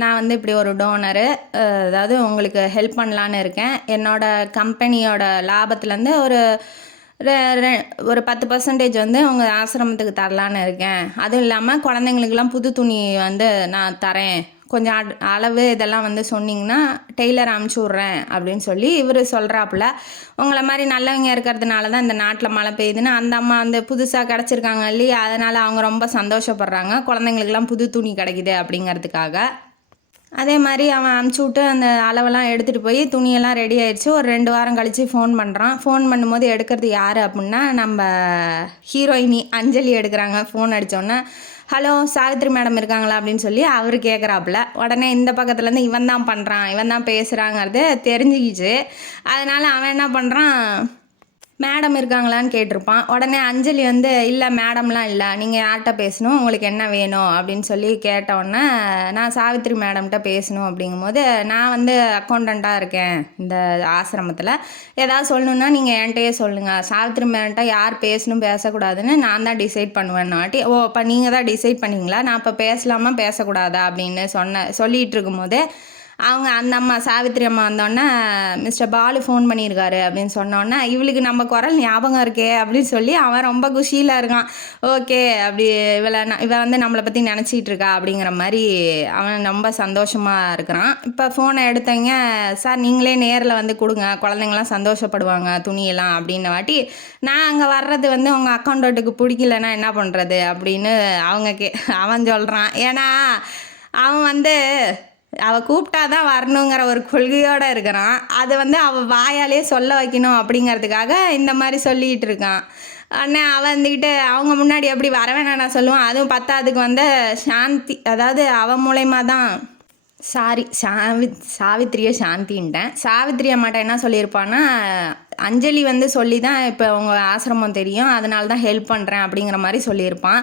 நான் வந்து இப்படி ஒரு டோனரு, அதாவது உங்களுக்கு ஹெல்ப் பண்ணலான்னு இருக்கேன், என்னோடய கம்பெனியோட லாபத்துலேருந்து ஒரு 10% வந்து உங்கள் ஆசிரமத்துக்கு தரலான்னு இருக்கேன். அதுவும் இல்லாமல் குழந்தைங்களுக்கெல்லாம் புது துணி வந்து நான் தரேன், கொஞ்சம் அளவு இதெல்லாம் வந்து சொன்னிங்கன்னா டெய்லர் அனுப்பிச்சி விட்றேன் அப்படின்னு சொல்லி இவர் சொல்கிறாப்புல. உங்களை மாதிரி நல்லவங்க இருக்கிறதுனால தான் இந்த நாட்டில் மழை பெய்யுதுன்னு அந்த அம்மா வந்து புதுசாக கிடச்சிருக்காங்க இல்லையா, அதனால் அவங்க ரொம்ப சந்தோஷப்படுறாங்க, குழந்தைங்களுக்கெல்லாம் புது துணி கிடைக்குது அப்படிங்கிறதுக்காக. அதே மாதிரி அவன் அனுப்பிச்சி விட்டு அந்த அளவெல்லாம் எடுத்துகிட்டு போய் துணியெல்லாம் ரெடி ஆகிடுச்சு. ஒரு 2 வாரம் கழித்து ஃபோன் பண்ணுறான். ஃபோன் பண்ணும்போது எடுக்கிறது யார் அப்படின்னா நம்ம ஹீரோயினி அஞ்சலி எடுக்கிறாங்க. ஃபோன் அடித்தோன்னே ஹலோ சாவித்ரி மேடம் இருக்காங்களா அப்படின்னு சொல்லி அவர் கேட்குறாப்புல. உடனே இந்த பக்கத்துலேருந்து இவன் தான் பண்ணுறான், இவன் தான் பேசுகிறாங்கிறது தெரிஞ்சுக்கிச்சு. அதனால் அவன் என்ன பண்ணுறான், மேடம் இருக்காங்களான்னு கேட்டிருப்பான். உடனே அஞ்சலி வந்து இல்லை மேடம்லாம் இல்லை, நீங்கள் யார்கிட்ட பேசணும், உங்களுக்கு என்ன வேணும் அப்படின்னு சொல்லி கேட்டவுடனே நான் சாவித்ரி மேடம்கிட்ட பேசணும் அப்படிங்கும்போது, நான் வந்து அக்கௌண்டண்ட்டாக இருக்கேன் இந்த ஆசிரமத்தில், ஏதாவது சொல்லணுன்னா நீங்கள் என்கிட்டயே சொல்லுங்கள், சாவித்ரி மேடம்கிட்ட யார் பேசணும் பேசக்கூடாதுன்னு நான் தான் டிசைட் பண்ணுவேன் நாட்டி. ஓ அப்போ நீங்கள் தான் டிசைட் பண்ணிங்களா, நான் இப்போ பேசலாமா பேசக்கூடாதா அப்படின்னு சொல்லிகிட்டு இருக்கும்போது அவங்க அந்த அம்மா சாவித்ரி அம்மா வந்தோடனே மிஸ்டர் பாலு ஃபோன் பண்ணியிருக்காரு அப்படின்னு சொன்னோன்னே இவளுக்கு நம்ம குரல் ஞாபகம் இருக்கே அப்படின்னு சொல்லி அவன் ரொம்ப குஷியில் இருக்கான். ஓகே அப்படி இவன் வந்து நம்மளை பற்றி நினச்சிட்டு இருக்கா அப்படிங்கிற மாதிரி அவன் ரொம்ப சந்தோஷமாக இருக்கிறான். இப்போ ஃபோனை எடுத்தவங்க, சார் நீங்களே நேரில் வந்து கொடுங்க, குழந்தைங்களாம் சந்தோஷப்படுவாங்க துணியெல்லாம் அப்படின்ன வாட்டி, நான் அங்கே வர்றது வந்து உங்கள் அக்கௌண்ட்டுக்கு பிடிக்கலன்னா என்ன பண்ணுறது அப்படின்னு அவன் சொல்கிறான். ஏன்னா அவன் வந்து அவள் கூப்பிட்டா தான் வரணுங்கிற ஒரு கொள்கையோடு இருக்கிறான். அதை வந்து அவள் வாயாலே சொல்ல வைக்கணும் அப்படிங்கிறதுக்காக இந்த மாதிரி சொல்லிகிட்டு இருக்கான். ஆனால் அவன் வந்துக்கிட்டு அவங்க முன்னாடி எப்படி வரவேணா நான் சொல்லுவான். அதுவும் பத்தாவதுக்கு வந்து சாந்தி, அதாவது அவன் மூலயமா தான் சாவித்ரியை சாந்தின்ட்டேன். சாவித்ரி அம்மாட்ட என்ன சொல்லியிருப்பான்னா, அஞ்சலி வந்து சொல்லி தான் இப்போ உங்கள் ஆசிரமம் தெரியும், அதனால தான் ஹெல்ப் பண்ணுறேன் அப்படிங்கிற மாதிரி சொல்லியிருப்பான்.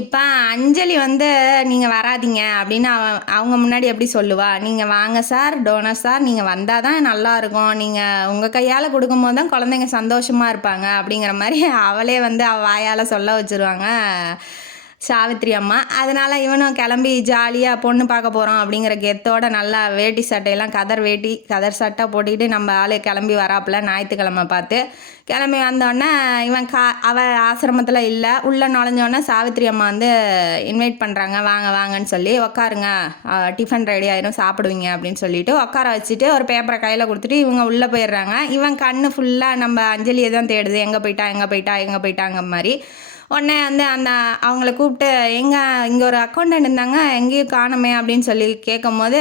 இப்போ அஞ்சலி வந்து நீங்கள் வராதீங்க அப்படின்னு அவங்க முன்னாடி எப்படி சொல்லுவா, நீங்கள் வாங்க சார், டோனர் சார், நீங்கள் வந்தால் தான் நல்லாயிருக்கும், நீங்கள் உங்கள் கையால் கொடுக்கும்போது தான் குழந்தைங்க சந்தோஷமாக இருப்பாங்க அப்படிங்கிற மாதிரி அவளே வந்து அவள் வாயால் சொல்ல வச்சுருவாங்க சாவித்திரி அம்மா. அதனால் இவனும் கிளம்பி ஜாலியாக பொண்ணு பார்க்க போகிறோம் அப்படிங்கிற கெத்தோட நல்லா வேட்டி சட்டையெல்லாம் கதர் சட்டை போட்டுக்கிட்டு நம்ம ஆளு கிளம்பி வராப்புல ஞாயிற்றுக்கிழமை பார்த்து. கிளம்பி வந்தோடனே இவன் அவள் ஆசிரமத்தில் இல்லை. உள்ளே நுழைஞ்சோடனே சாவித்திரி அம்மா வந்து இன்வைட் பண்ணுறாங்க, வாங்க வாங்கன்னு சொல்லி. உட்காருங்க, டிஃபன் ரெடி ஆயிரும், சாப்பிடுவீங்க அப்படின்னு சொல்லிட்டு உட்கார வச்சுட்டு ஒரு பேப்பரை கையில் கொடுத்துட்டு இவங்க உள்ளே போயிடுறாங்க. இவன் கண்ணு ஃபுல்லாக நம்ம அஞ்சலியை தான் தேடுது, எங்கே போயிட்டாங்க மாதிரி. உடனே வந்து அவங்கள கூப்பிட்டு இங்கே ஒரு அக்கௌண்டன்ட் இருந்தாங்க, எங்கேயும் காணுமே அப்படின்னு சொல்லி கேட்கும் போது,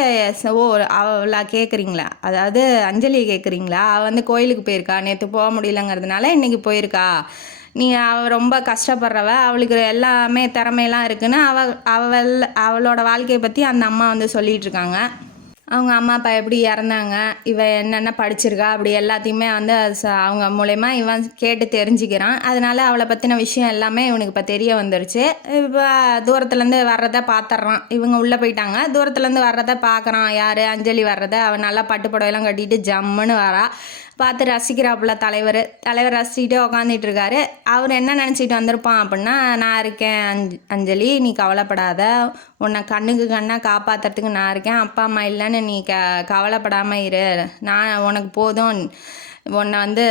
ஓ அவளா கேட்குறீங்களா, அதாவது அஞ்சலியை கேட்குறீங்களா, அவள் வந்து கோயிலுக்கு போயிருக்கா, நேற்று போக முடியலங்கிறதுனால இன்றைக்கி போயிருக்கா, அவள் ரொம்ப கஷ்டப்படுறவ, அவளுக்கு எல்லாமே திறமையெல்லாம் இருக்குன்னு அவளோட வாழ்க்கையை பற்றி அந்த அம்மா வந்து சொல்லிகிட்டு இருக்காங்க. அவங்க அம்மா அப்பா எப்படி இறந்தாங்க, இவன் என்னென்ன படிச்சிருக்கா, அப்படி எல்லாத்தையுமே வந்து அவங்க மூலயமா இவன் கேட்டு தெரிஞ்சுக்கிறான். அதனால் அவளை பற்றின விஷயம் எல்லாமே இவனுக்கு இப்போ தெரிய வந்துருச்சு. இப்போ தூரத்துலேருந்து வர்றதை பார்த்துட்றான். இவங்க உள்ளே போயிட்டாங்க, தூரத்துலேருந்து வர்றதை பார்க்குறான். யார், அஞ்சலி வர்றதை. அவன் நல்லா பட்டு புடவைலாம் கட்டிட்டு ஜம்முன்னு வரா. பார்த்து ரசிக்கிறாப்புல தலைவர் ரசிச்சுட்டே உக்காந்துட்டு இருக்காரு. அவர் என்ன நினச்சிட்டு வந்திருப்பான் அப்படின்னா, நான் இருக்கேன் அஞ்சலி, நீ கவலைப்படாத, உன்னை கண்ணுக்கு கண்ணாக காப்பாற்றுறதுக்கு நான் இருக்கேன், அப்பா அம்மா இல்லைன்னு நீ கவலைப்படாமல் இரு, நான் உனக்கு போதும், உன்னை வந்து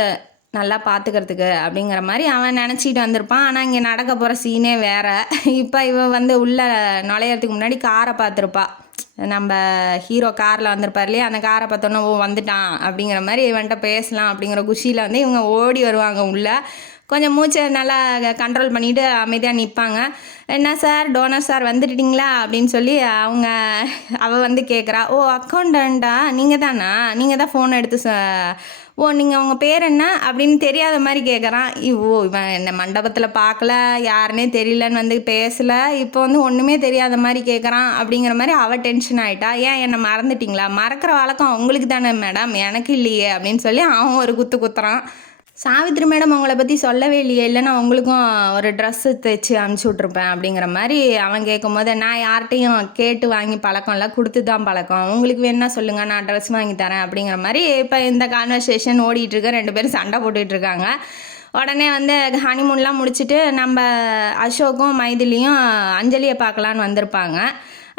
நல்லா பார்த்துக்கிறதுக்கு அப்படிங்கிற மாதிரி அவன் நினச்சிட்டு வந்திருப்பான். ஆனால் இங்கே நடக்க போகிற சீனே வேறு. இப்போ இவன் வந்து உள்ளே நுழையிறதுக்கு முன்னாடி காரை பார்த்துருப்பா. நம்ம ஹீரோ காரில் வந்திருப்பார் இல்லையா, அந்த காரை பார்த்தோன்னே ஓ வந்துட்டான் அப்படிங்கிற மாதிரி இவன்கிட்ட பேசலாம் அப்படிங்கிற குஷியில் வந்து இவங்க ஓடி வருவாங்க உள்ளே. கொஞ்சம் மூச்சை நல்லா கண்ட்ரோல் பண்ணிவிட்டு அமைதியாக நிற்பாங்க. என்ன சார், டோனர் சார் வந்துட்டீங்களா அப்படின்னு சொல்லி அவள் வந்து கேட்குறா. ஓ அக்கௌண்டண்டா, நீங்கள் தானா, நீங்கள் தான் ஃபோன் எடுத்து ஓ நீங்கள் உங்கள் பேர் என்ன அப்படின்னு தெரியாத மாதிரி கேட்குறான். இவன் என்ன மண்டபத்தில் பார்க்கல, யாருன்னே தெரியலன்னு வந்து பேசலை, இப்போ வந்து ஒன்றுமே தெரியாத மாதிரி கேட்குறான் அப்படிங்கிற மாதிரி அவள் டென்ஷன் ஆகிட்டா. ஏன் என்னை மறந்துட்டிங்களா, மறக்கிற வழக்கம் உங்களுக்கு தானே மேடம், எனக்கு இல்லையே அப்படின்னு சொல்லி அவன் ஒரு குத்துறான். சாவித்திரி மேடம் உங்களை பற்றி சொல்லவே இல்லையே, இல்லைன்னா உங்களுக்கும் ஒரு ட்ரெஸ்ஸு தைச்சி அனுப்பிச்சி விட்ருப்பேன் அப்படிங்கிற மாதிரி அவன் கேட்கும் போது, நான் யார்கிட்டையும் கேட்டு வாங்கி பழக்கம் இல்லை, கொடுத்து தான் பழக்கம், உங்களுக்கு வேணா சொல்லுங்கள், நான் ட்ரெஸ் வாங்கி தரேன் அப்படிங்கிற மாதிரி இப்போ இந்த கான்வர்சேஷன் ஓடிட்டுருக்கு. 2 பேரும் சண்டை போட்டுட்ருக்காங்க. உடனே வந்து ஹனிமூன்லாம் முடிச்சுட்டு நம்ம அசோக்கும் மைதிலியும் அஞ்சலியை பார்க்கலான்னு வந்திருப்பாங்க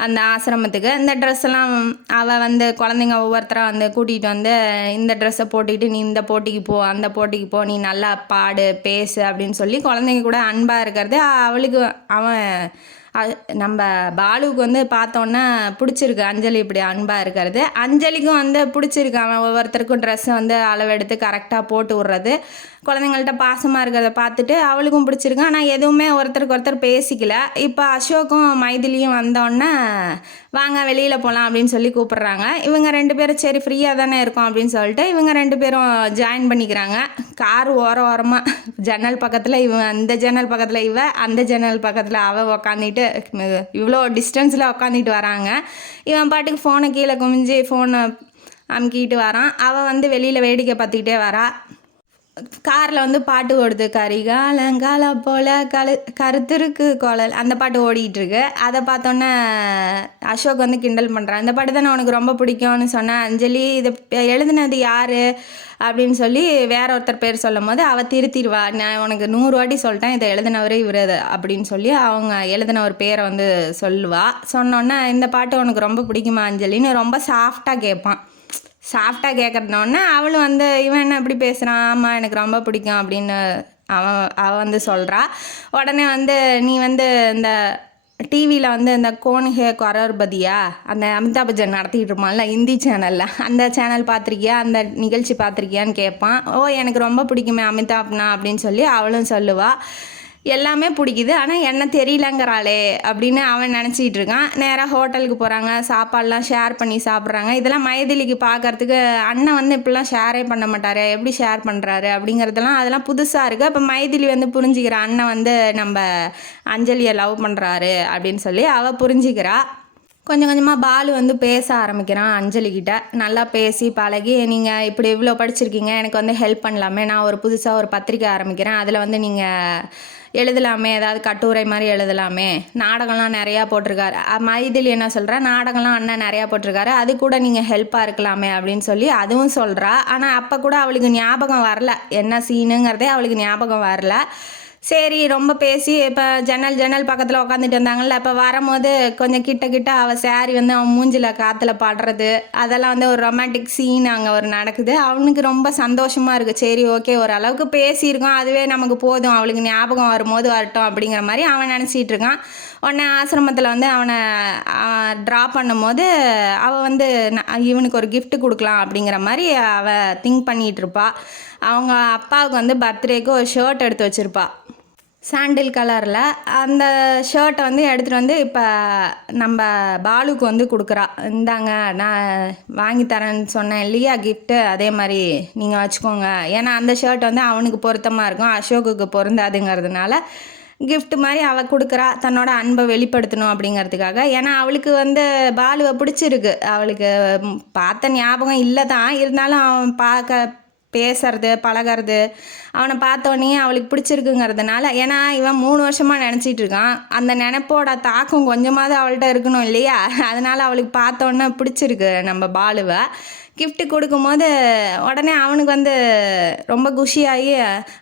அந்த ஆசிரமத்துக்கு. இந்த ட்ரெஸ்ஸெல்லாம் அவள் வந்து குழந்தைங்க ஒவ்வொருத்தராக வந்து கூட்டிகிட்டு வந்து, இந்த ட்ரெஸ்ஸை போட்டுக்கிட்டு நீ இந்த போட்டிக்கு போ, அந்த போட்டிக்கு போ, நீ நல்லா பாடு பேசு அப்படின்னு சொல்லி குழந்தைங்க கூட அன்பாக இருக்கிறது அவளுக்கு நம்ம பாலுவுக்கு வந்து பார்த்தோன்னா பிடிச்சிருக்கு அஞ்சலி இப்படி அன்பாக இருக்கிறது. அஞ்சலிக்கும் வந்து பிடிச்சிருக்கு அவன் ஒவ்வொருத்தருக்கும் ட்ரெஸ்ஸை வந்து அளவெடுத்து கரெக்டாக போட்டு விட்றது, குழந்தைங்கள்ட்ட பாசமாக இருக்கிறத பார்த்துட்டு அவளுக்கும் பிடிச்சிருக்கு. ஆனால் எதுவுமே ஒருத்தருக்கு ஒருத்தர் பேசிக்கல. இப்போ அசோக்கும் மைதிலியும் வந்தோடனே வாங்க வெளியில் போகலாம் அப்படின்னு சொல்லி கூப்பிட்றாங்க. இவங்க 2 பேரும் சரி ஃப்ரீயாக தானே இருக்கோம் அப்படின்னு சொல்லிட்டு இவங்க 2 பேரும் ஜாயின் பண்ணிக்கிறாங்க. கார் ஓரமாக ஜன்னல் பக்கத்தில் அந்த ஜன்னல் பக்கத்தில் அந்த ஜன்னல் பக்கத்தில் அவள் உக்காந்துட்டு இவ்வளோ டிஸ்டன்ஸில் உக்காந்துட்டு வராங்க. இவன் பாட்டுக்கு ஃபோனை கீழே குமிஞ்சு ஃபோனை அமுக்கிட்டு வரான். அவள் வந்து வெளியில் வேடிக்கை பார்த்துக்கிட்டே வரா. காரில் வந்து பாட்டு ஓடுது, கரிகாலங்கால போல் கருத்திருக்கு கோலல், அந்த பாட்டு ஓடிட்டுருக்கு. அதை பார்த்தோன்னே அசோக் வந்து கிண்டல் பண்ணுறான். இந்த பாட்டு தானே உனக்கு ரொம்ப பிடிக்கும்னு சொன்னேன் அஞ்சலி, இதை எழுதுனது யார் அப்படின்னு சொல்லி வேற ஒருத்தர் பேர் சொல்லும் போது அவள் திருத்திடுவா, நான் உனக்கு 100 வாட்டி சொல்லிட்டேன் இதை எழுதினவரே இவர் அப்படின்னு சொல்லி அவங்க எழுதின ஒரு பேரை வந்து சொல்லுவா. சொன்னோன்னே இந்த பாட்டு உனக்கு ரொம்ப பிடிக்குமா அஞ்சலின்னு ரொம்ப சாஃப்டாக கேட்பான். சாஃப்டாக கேட்குறதுனோடனே அவளும் வந்து இவன் என்ன இப்படி பேசுகிறான், ஆமாம் எனக்கு ரொம்ப பிடிக்கும் அப்படின்னு அவள் வந்து சொல்கிறா. உடனே வந்து நீ வந்து இந்த டிவியில் வந்து இந்த கோன் ஹே கரோர்பதியா அந்த அமிதாப் பச்சன் நடத்திக்கிட்டு இருப்பான்ல ஹிந்தி சேனலில், அந்த சேனல் பார்த்துருக்கியா, அந்த நிகழ்ச்சி பார்த்துருக்கியான்னு கேட்பான். ஓ எனக்கு ரொம்ப பிடிக்குமே அமிதாப்னா அப்படின்னு சொல்லி அவளும் சொல்லுவாள். எல்லாமே பிடிக்குது ஆனால் என்ன தெரியலங்கிறாளே அப்படின்னு அவன் நினச்சிக்கிட்டு இருக்கான். நேராக ஹோட்டலுக்கு போகிறாங்க, சாப்பாடெலாம் ஷேர் பண்ணி சாப்பிட்றாங்க. இதெல்லாம் மைதிலிக்கு பார்க்குறதுக்கு அண்ணன் வந்து இப்படிலாம் ஷேரே பண்ண மாட்டார், எப்படி ஷேர் பண்ணுறாரு அப்படிங்கிறதெல்லாம் அதெல்லாம் புதுசாக இருக்குது. அப்போ மைதிலி வந்து புரிஞ்சுக்கிறா அண்ணன் வந்து நம்ம அஞ்சலியை லவ் பண்ணுறாரு அப்படின்னு சொல்லி அவள் புரிஞ்சுக்கிறா. கொஞ்சம் கொஞ்சமாக பாலு வந்து பேச ஆரம்பிக்கிறான் அஞ்சலிக்கிட்ட. நல்லா பேசி பழகி, நீங்கள் இப்படி இவ்வளோ படிச்சிருக்கீங்க, எனக்கு வந்து ஹெல்ப் பண்ணலாமே, நான் ஒரு புதுசாக ஒரு பத்திரிக்கை ஆரம்பிக்கிறேன், அதில் வந்து நீங்கள் எழுதலாமே, ஏதாவது கட்டுரை மாதிரி எழுதலாமே, நாடகம்லாம் நிறையா போட்டிருக்காரு. மைதிலி என்ன சொல்கிறா, நாடகம்லாம் அண்ணன் நிறையா போட்டிருக்காரு, அது கூட நீங்கள் ஹெல்ப்பாக இருக்கலாமே அப்படின்னு சொல்லி அதுவும் சொல்கிறா. ஆனால் அப்போ கூட அவளுக்கு ஞாபகம் வரல, என்ன சீனுங்கிறதே அவளுக்கு ஞாபகம் வரல. சரி ரொம்ப பேசி இப்போ ஜன்னல் பக்கத்தில் உட்காந்துட்டு இருந்தாங்கல்ல, இப்போ வரும்போது கொஞ்சம் கிட்ட அவள் சாரி வந்து அவன் மூஞ்சில் காற்றுல பாடுறது, அதெல்லாம் வந்து ஒரு ரொமான்டிக் சீன் அங்கே ஒரு நடக்குது. அவனுக்கு ரொம்ப சந்தோஷமாக இருக்குது. சரி ஓகே, ஓரளவுக்கு பேசியிருக்கோம், அதுவே நமக்கு போதும், அவளுக்கு ஞாபகம் வரும்போது வரட்டும் அப்படிங்கிற மாதிரி அவன் நினச்சிட்டு இருக்கான். உடனே ஆசிரமத்தில் வந்து அவனை ட்ரா பண்ணும்போது அவள் வந்து இவனுக்கு ஒரு gift கொடுக்கலாம் அப்படிங்கிற மாதிரி அவள் திங்க் பண்ணிகிட்டு இருப்பா. அவங்க அப்பாவுக்கு வந்து பர்த்டேக்கு ஒரு ஷர்ட் எடுத்து வச்சுருப்பா, சாண்டில் கலரில். அந்த ஷர்ட்டை வந்து எடுத்துகிட்டு வந்து இப்போ நம்ம பாலுக்கு வந்து கொடுக்குறா. இந்தாங்க, நான் வாங்கி தரேன்னு சொன்னேன் இல்லையா கிஃப்ட்டு, அதே மாதிரி நீங்கள் வச்சுக்கோங்க. ஏன்னா அந்த ஷர்ட் வந்து அவனுக்கு பொருத்தமாக இருக்கும், அசோக்குக்கு பொருந்தாதுங்கிறதுனால gift மாதிரி அவள் கொடுக்குறா, தன்னோட அன்பை வெளிப்படுத்தணும் அப்படிங்கிறதுக்காக. ஏன்னா அவளுக்கு வந்து பாலுவை பிடிச்சிருக்கு. அவளுக்கு பார்த்த ஞாபகம் இல்லை தான், இருந்தாலும் அவன் பார்க்க பேசுறது பழகிறது அவனை பார்த்தோன்னே அவளுக்கு பிடிச்சிருக்குங்கிறதுனால. ஏன்னா இவன் 3 வருஷமாக நினச்சிட்டு இருக்கான், அந்த நினைப்போட தாக்கம் கொஞ்சமாவது அவள்கிட்ட இருக்கணும் இல்லையா, அதனால் அவளுக்கு பார்த்தோன்னே பிடிச்சிருக்கு நம்ம பாலுவை. கிஃப்ட்டு கொடுக்கும்போது உடனே அவனுக்கு வந்து ரொம்ப குஷியாகி,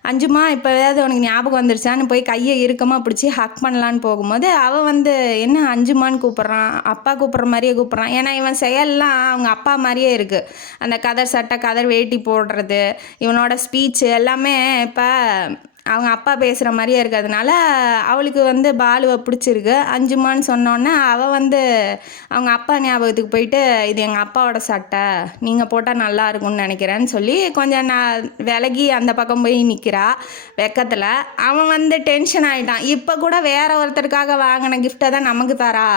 அஞ்சுமா இப்போ ஏதாவது உனக்கு ஞாபகம் வந்துருச்சான்னு போய் கையை இறுக்கமாக பிடிச்சி ஹக் பண்ணலான்னு போகும்போது அவன் வந்து என்ன அஞ்சுமான்னு கூப்பிட்றான், அப்பா கூப்பிட்ற மாதிரியே கூப்பிட்றான். ஏன்னா இவன் செயல்லாம் அவங்க அப்பா மாதிரியே இருக்குது. அந்த கதர் சட்டை கதர் வேட்டி போடுறது, இவனோட ஸ்பீச்சு எல்லாமே இப்போ அவங்க அப்பா பேசுகிற மாதிரியே இருக்கிறதுனால அவளுக்கு வந்து பாலுவை பிடிச்சிருக்கு. அஞ்சுமான்னு சொன்னோன்னே அவள் வந்து அவங்க அப்பா ஞாபகத்துக்கு போயிட்டு, இது எங்கள் அப்பாவோட சட்டை, நீங்கள் போட்டால் நல்லா இருக்கும்னு நினைக்கிறேன்னு சொல்லி கொஞ்சம் நான் விலகி அந்த பக்கம் போய் நிற்கிறா வெக்கத்தில். அவன் வந்து டென்ஷன் ஆகிட்டான். இப்போ கூட வேற ஒருத்தருக்காக வாங்கின கிஃப்டை தான் நமக்கு தரா,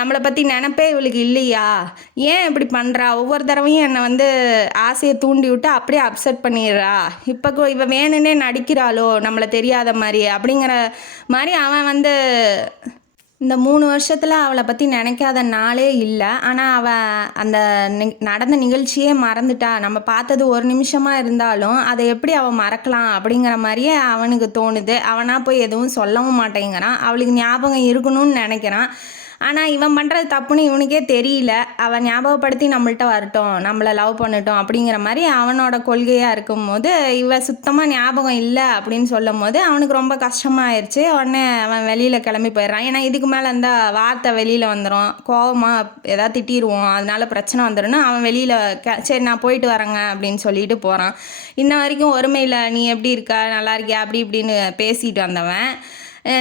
நம்மளை பற்றி நினப்பே இவளுக்கு இல்லையா, ஏன் இப்படி பண்ணுறா, ஒவ்வொரு தடவையும் என்னை வந்து ஆசையை தூண்டி விட்டு அப்படியே அப்செட் பண்ணிடுறா, இப்போ இவ வேணுன்னே நடிக்கிறாளோ நம்மளை தெரியாத மாதிரி அப்படிங்கிற மாதிரி அவன் வந்து இந்த 3 வருஷத்தில் அவளை பற்றி நினைக்காத நாளே இல்லை. ஆனால் அவள் அந்த நடந்த நிகழ்ச்சியே மறந்துட்டா. நம்ம பார்த்தது ஒரு நிமிஷமாக இருந்தாலும் அதை எப்படி அவள் மறக்கலாம் அப்படிங்கிற மாதிரியே அவனுக்கு தோணுது. அவனாக போய் எதுவும் சொல்லவும் மாட்டேங்கிறான், அவளுக்கு ஞாபகம் இருக்கணும்னு நினைக்கிறான். ஆனால் இவன் பண்ணுறது தப்புன்னு இவனுக்கே தெரியல. அவன் ஞாபகப்படுத்தி நம்மள்ட்ட வரட்டும், நம்மளை லவ் பண்ணட்டும் அப்படிங்கிற மாதிரி அவனோட கொள்கையாக இருக்கும்போது இவன் சுத்தமாக ஞாபகம் இல்லை அப்படின்னு சொல்லும் போது அவனுக்கு ரொம்ப கஷ்டமாயிருச்சு. உடனே அவன் வெளியில் கிளம்பி போயிடுறான். ஏன்னா இதுக்கு மேலே அந்த வார்த்தை வெளியில் வந்துடும், கோவமாக ஏதாவது திட்டிடுவோம், அதனால பிரச்சனை வந்துடும்னு அவன் வெளியில் சரி நான் போயிட்டு வரேங்க அப்படின்னு சொல்லிட்டு போகிறான். இன்ன வரைக்கும் ஒருமையில் நீ எப்படி இருக்க, நல்லா இருக்கியா அப்படி இப்படின்னு பேசிட்டு வந்தவன்,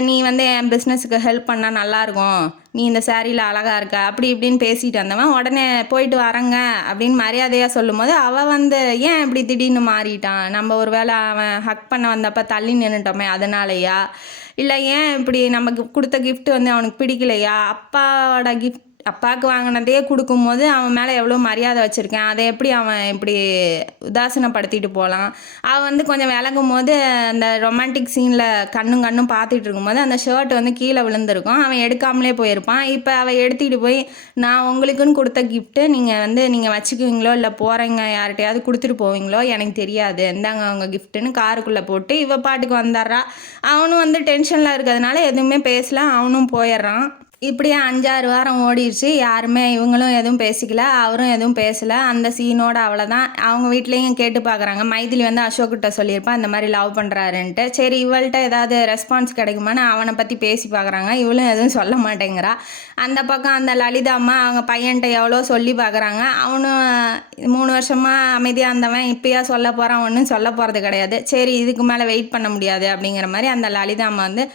நீ வந்து என் பிஸ்னஸுக்கு ஹெல்ப் பண்ணால் நல்லாயிருக்கும், நீ இந்த சாரியில் அழகாக இருக்க அப்படி இப்படின்னு பேசிட்டு வந்தவன் உடனே போயிட்டு வரேங்க அப்படின்னு மரியாதையாக சொல்லும் போது அவள் வந்து ஏன் இப்படி திடீர்னு மாறிட்டான், நம்ம ஒரு வேளை அவன் ஹக் பண்ண வந்தப்போ தள்ளி நின்றுட்டோமே அதனாலயா, இல்லை ஏன் இப்படி நமக்கு கொடுத்த கிஃப்ட் வந்து அவனுக்கு பிடிக்கலையா, அப்பாவோட கிஃப்ட் அப்பாவுக்கு வாங்கினதே கொடுக்கும்போது அவன் மேலே எவ்வளோ மரியாதை வச்சுருக்கேன், அதை எப்படி அவன் இப்படி உதாசீனப்படுத்திட்டு போகலாம். அவன் வந்து கொஞ்சம் விளங்கும் போது அந்த ரொமான்டிக் சீனில் கண்ணும் பார்த்துட்டு இருக்கும்போது அந்த ஷர்ட் வந்து கீழே விழுந்திருக்கும், அவன் எடுக்காமலே போயிருப்பான். இப்போ அவள் எடுத்துக்கிட்டு போய், நான் உங்களுக்குன்னு கொடுத்த கிஃப்ட்டு நீங்கள் வச்சுக்குவீங்களோ இல்லை போகிறீங்க யார்கிட்டையாவது கொடுத்துட்டு போவீங்களோ எனக்கு தெரியாது, இந்தாங்க அவங்க கிஃப்ட்டுன்னு காருக்குள்ளே போட்டு இவ பாட்டுக்கு வந்துடுறா. அவனும் வந்து டென்ஷனில் இருக்கிறதுனால எதுவுமே பேசல, அவனும் போயிடுறான். இப்படியே 5-6 வாரம் ஓடிடுச்சு. யாருமே இவங்களும் எதுவும் பேசிக்கல, அவரும் எதுவும் பேசலை. அந்த சீனோட அவ்வளோதான். அவங்க வீட்லேயும் கேட்டு பார்க்குறாங்க. மைதிலி வந்து அசோக்கிட்ட சொல்லியிருப்பான் இந்த மாதிரி லவ் பண்ணுறாருன்ட்டு. சரி இவள்கிட்ட ஏதாவது ரெஸ்பான்ஸ் கிடைக்குமான்னு அவனை பற்றி பேசி பார்க்குறாங்க. இவளும் எதுவும் சொல்ல மாட்டேங்கிறா. அந்த பக்கம் அந்த லலிதா அம்மா அவங்க பையன்கிட்ட எவ்வளோ சொல்லி பார்க்குறாங்க. அவனும் 3 வருஷமாக அமைதியாக இருந்தவன் இப்போயா சொல்ல போகிறான், ஒன்றும் சொல்ல போகிறது கிடையாது. சரி இதுக்கு மேலே வெயிட் பண்ண முடியாது அப்படிங்கிற மாதிரி அந்த லலிதா அம்மா வந்து,